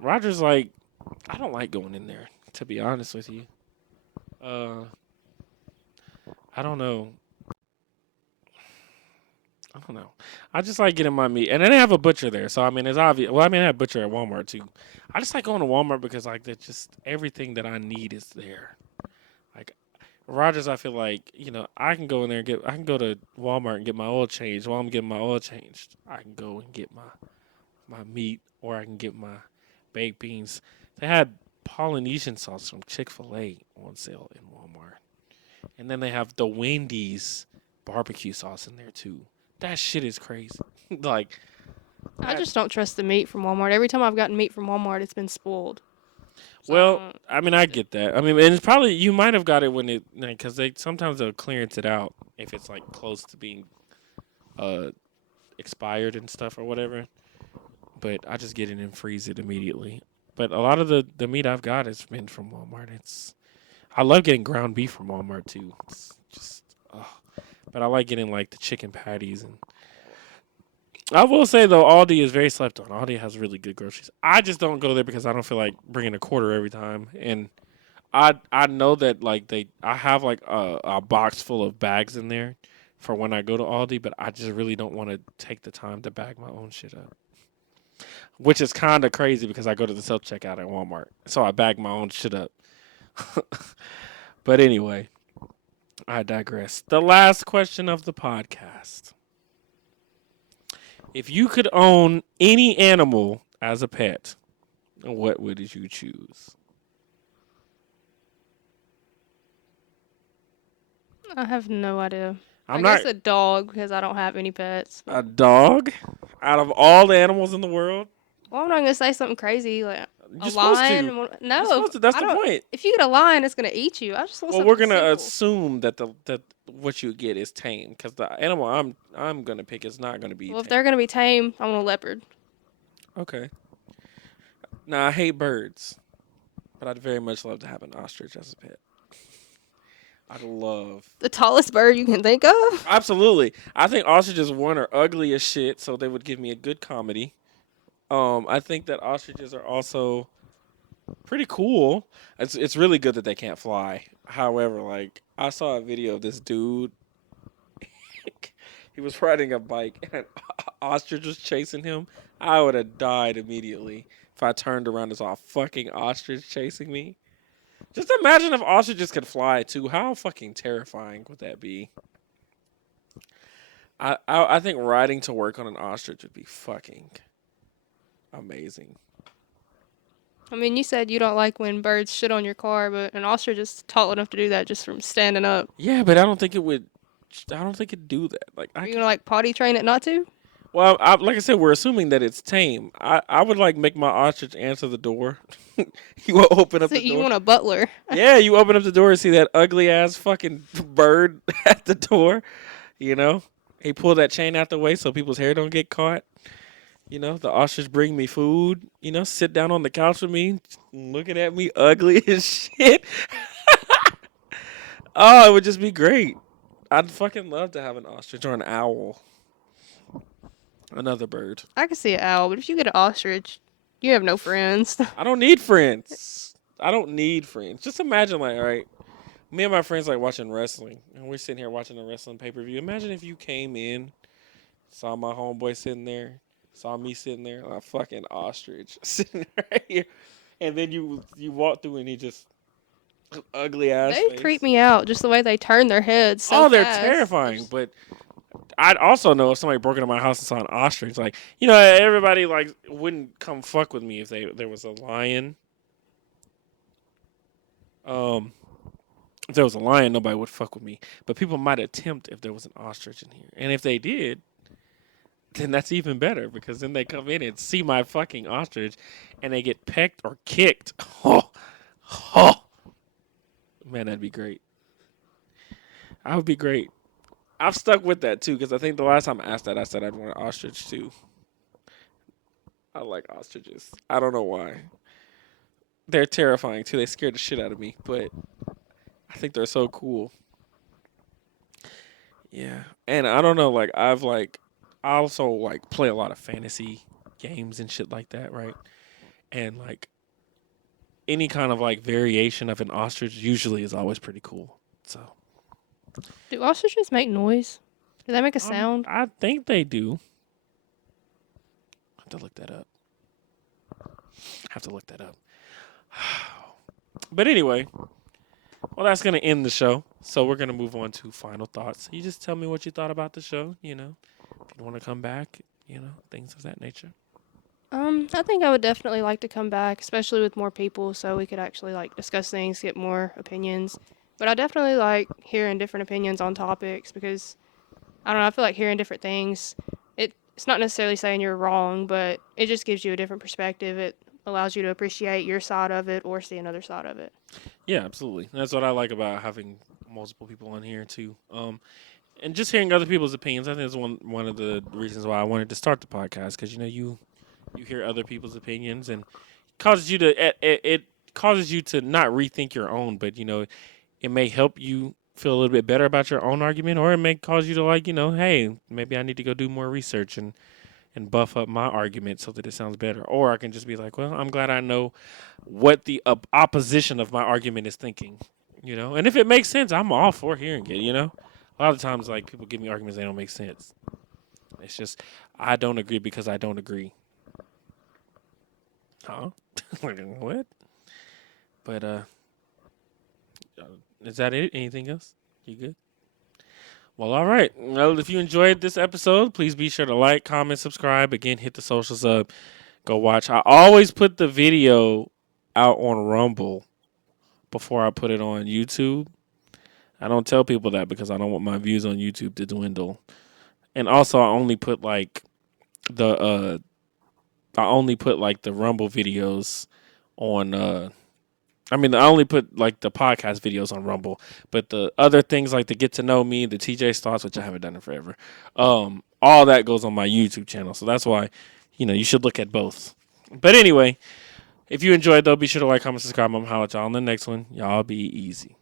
Rogers, like, I don't like going in there. To be honest with you, uh, I don't know. I don't know. I just like getting my meat, and then they have a butcher there. So I mean, it's obvious. Well, I mean, I have a butcher at Walmart too. I just like going to Walmart because like that just everything that I need is there. Like Rogers, I feel like I can go in there and I can go to Walmart and get my oil changed. While I'm getting my oil changed, I can go and get my meat, or I can get my baked beans. They had Polynesian sauce from Chick-fil-A on sale in Walmart, and then they have the Wendy's barbecue sauce in there too. That shit is crazy. Like I I, just don't trust the meat from Walmart. Every time I've gotten meat from Walmart, it's been spoiled. So I well, don't I mean, I trust it. get that. I mean, and it's probably you might have got it when it because they sometimes they'll clearance it out if it's like close to being uh expired and stuff or whatever. But I just get it and freeze it immediately. But a lot of the meat I've got has been from Walmart. It's I love getting ground beef from Walmart too. It's just, but I like getting like the chicken patties and. I will say though, Aldi is very slept on. Aldi has really good groceries. I just don't go there because I don't feel like bringing a quarter every time. And I know that like I have like a box full of bags in there for when I go to Aldi, but I just really don't want to take the time to bag my own shit up. Which is kind of crazy because I go to the self checkout at Walmart, so I bag my own shit up. But anyway, I digress. The last question of the podcast: if you could own any animal as a pet, what would you choose? I have no idea. I'm I not guess a dog because I don't have any pets. But a dog out of all the animals in the world. well, I'm not gonna say something crazy like a You're supposed lion. to. You're No, supposed to. That's I the don't. point. If you get a lion, it's gonna eat you. I just want Well, we're something gonna simple. assume that that what you get is tame because the animal I'm gonna pick is not gonna be Well, if tame. they're gonna be tame, I want a leopard. Okay. Now I hate birds, but I'd very much love to have an ostrich as a pet. I'd love. The tallest bird you can think of. Absolutely. I think ostriches one are ugly as shit, so they would give me a good comedy. I think that ostriches are also pretty cool. It's really good that they can't fly. However, like I saw a video of this dude. He was riding a bike and an ostrich was chasing him. I would have died immediately if I turned around and saw a fucking ostrich chasing me. Just imagine if ostriches could fly too. How fucking terrifying would that be? I think riding to work on an ostrich would be fucking amazing. I mean, you said you don't like when birds shit on your car, but an ostrich is tall enough to do that just from standing up. Yeah, but I don't think it would. I don't think it'd do that. Like Are I you could. gonna like potty train it not to? Well, like I said, we're assuming that it's tame. I would like make my ostrich answer the door. You will open up So the you door. want a butler? Yeah, you open up the door and see that ugly ass fucking bird at the door. You know, he pulled that chain out the way so people's hair don't get caught. You know, the ostrich bring me food. You know, sit down on the couch with me, looking at me ugly as shit. Oh, it would just be great. I'd fucking love to have an ostrich or an owl, another bird. I can see an owl, but if you get an ostrich, you have no friends. I don't need friends. I don't need friends. Just imagine, like, all right, me and my friends like watching wrestling, and we're sitting here watching a wrestling pay per view. Imagine if you came in, saw my homeboy sitting there, saw me sitting there, a fucking ostrich sitting right here, and then you walk through and he just ugly ass They creep face. me out just the way they turn their heads so Oh, they're fast. terrifying. But I'd also know if somebody broke into my house and saw an ostrich, like everybody like wouldn't come fuck with me if there was a lion. Um, if there was a lion, nobody would fuck with me. But people might attempt if there was an ostrich in here, and if they did, then that's even better because then they come in and see my fucking ostrich, and they get pecked or kicked. Oh, oh, man, that'd be great. I would be great. I've stuck with that too because I think the last time I asked that, I said I'd want an ostrich too. I like ostriches. I don't know why. They're terrifying too. They scared the shit out of me, but I think they're so cool. Yeah, and I don't know. Like I also like play a lot of fantasy games and shit like that, right? And like any kind of like variation of an ostrich usually is always pretty cool. So Do ostriches make noise? Do they make a sound? I think they do. I have to look that up. Have to look that up. But anyway, well, that's gonna end the show. So we're gonna move on to final thoughts. You just tell me what you thought about the show. You know, if you want to come back, things of that nature. I think I would definitely like to come back, especially with more people, so we could actually like discuss things, get more opinions. But I definitely like hearing different opinions on topics because I don't know. I feel like hearing different things. It it's not necessarily saying you're wrong, but it just gives you a different perspective. It allows you to appreciate your side of it or see another side of it. Yeah, absolutely. That's what I like about having multiple people on here too. And just hearing other people's opinions. I think is one of the reasons why I wanted to start the podcast because you hear other people's opinions and causes you to it causes you to not rethink your own, but it may help you feel a little bit better about your own argument, or it may cause you to hey, maybe I need to go do more research and buff up my argument so that it sounds better. Or I can just be like, well, I'm glad I know what the opposition of my argument is thinking, And if it makes sense, I'm all for hearing it. A lot of times, like people give me arguments they don't make sense. It's just I don't agree because I don't agree. Huh? Like, what? But is that it? Anything else? You good? Well, all right. Well, if you enjoyed this episode, please be sure to like, comment, subscribe. Again, hit the socials up. Go watch. I always put the video out on Rumble before I put it on YouTube. I don't tell people that because I don't want my views on YouTube to dwindle. And also, the the Rumble videos on I only put like the podcast videos on Rumble, but the other things like the get to know me, the TJ thoughts, which I haven't done in forever, all that goes on my YouTube channel. So that's why, you should look at both. But anyway, if you enjoyed though, be sure to like, comment, subscribe. I'm holla at y'all on the next one. Y'all be easy.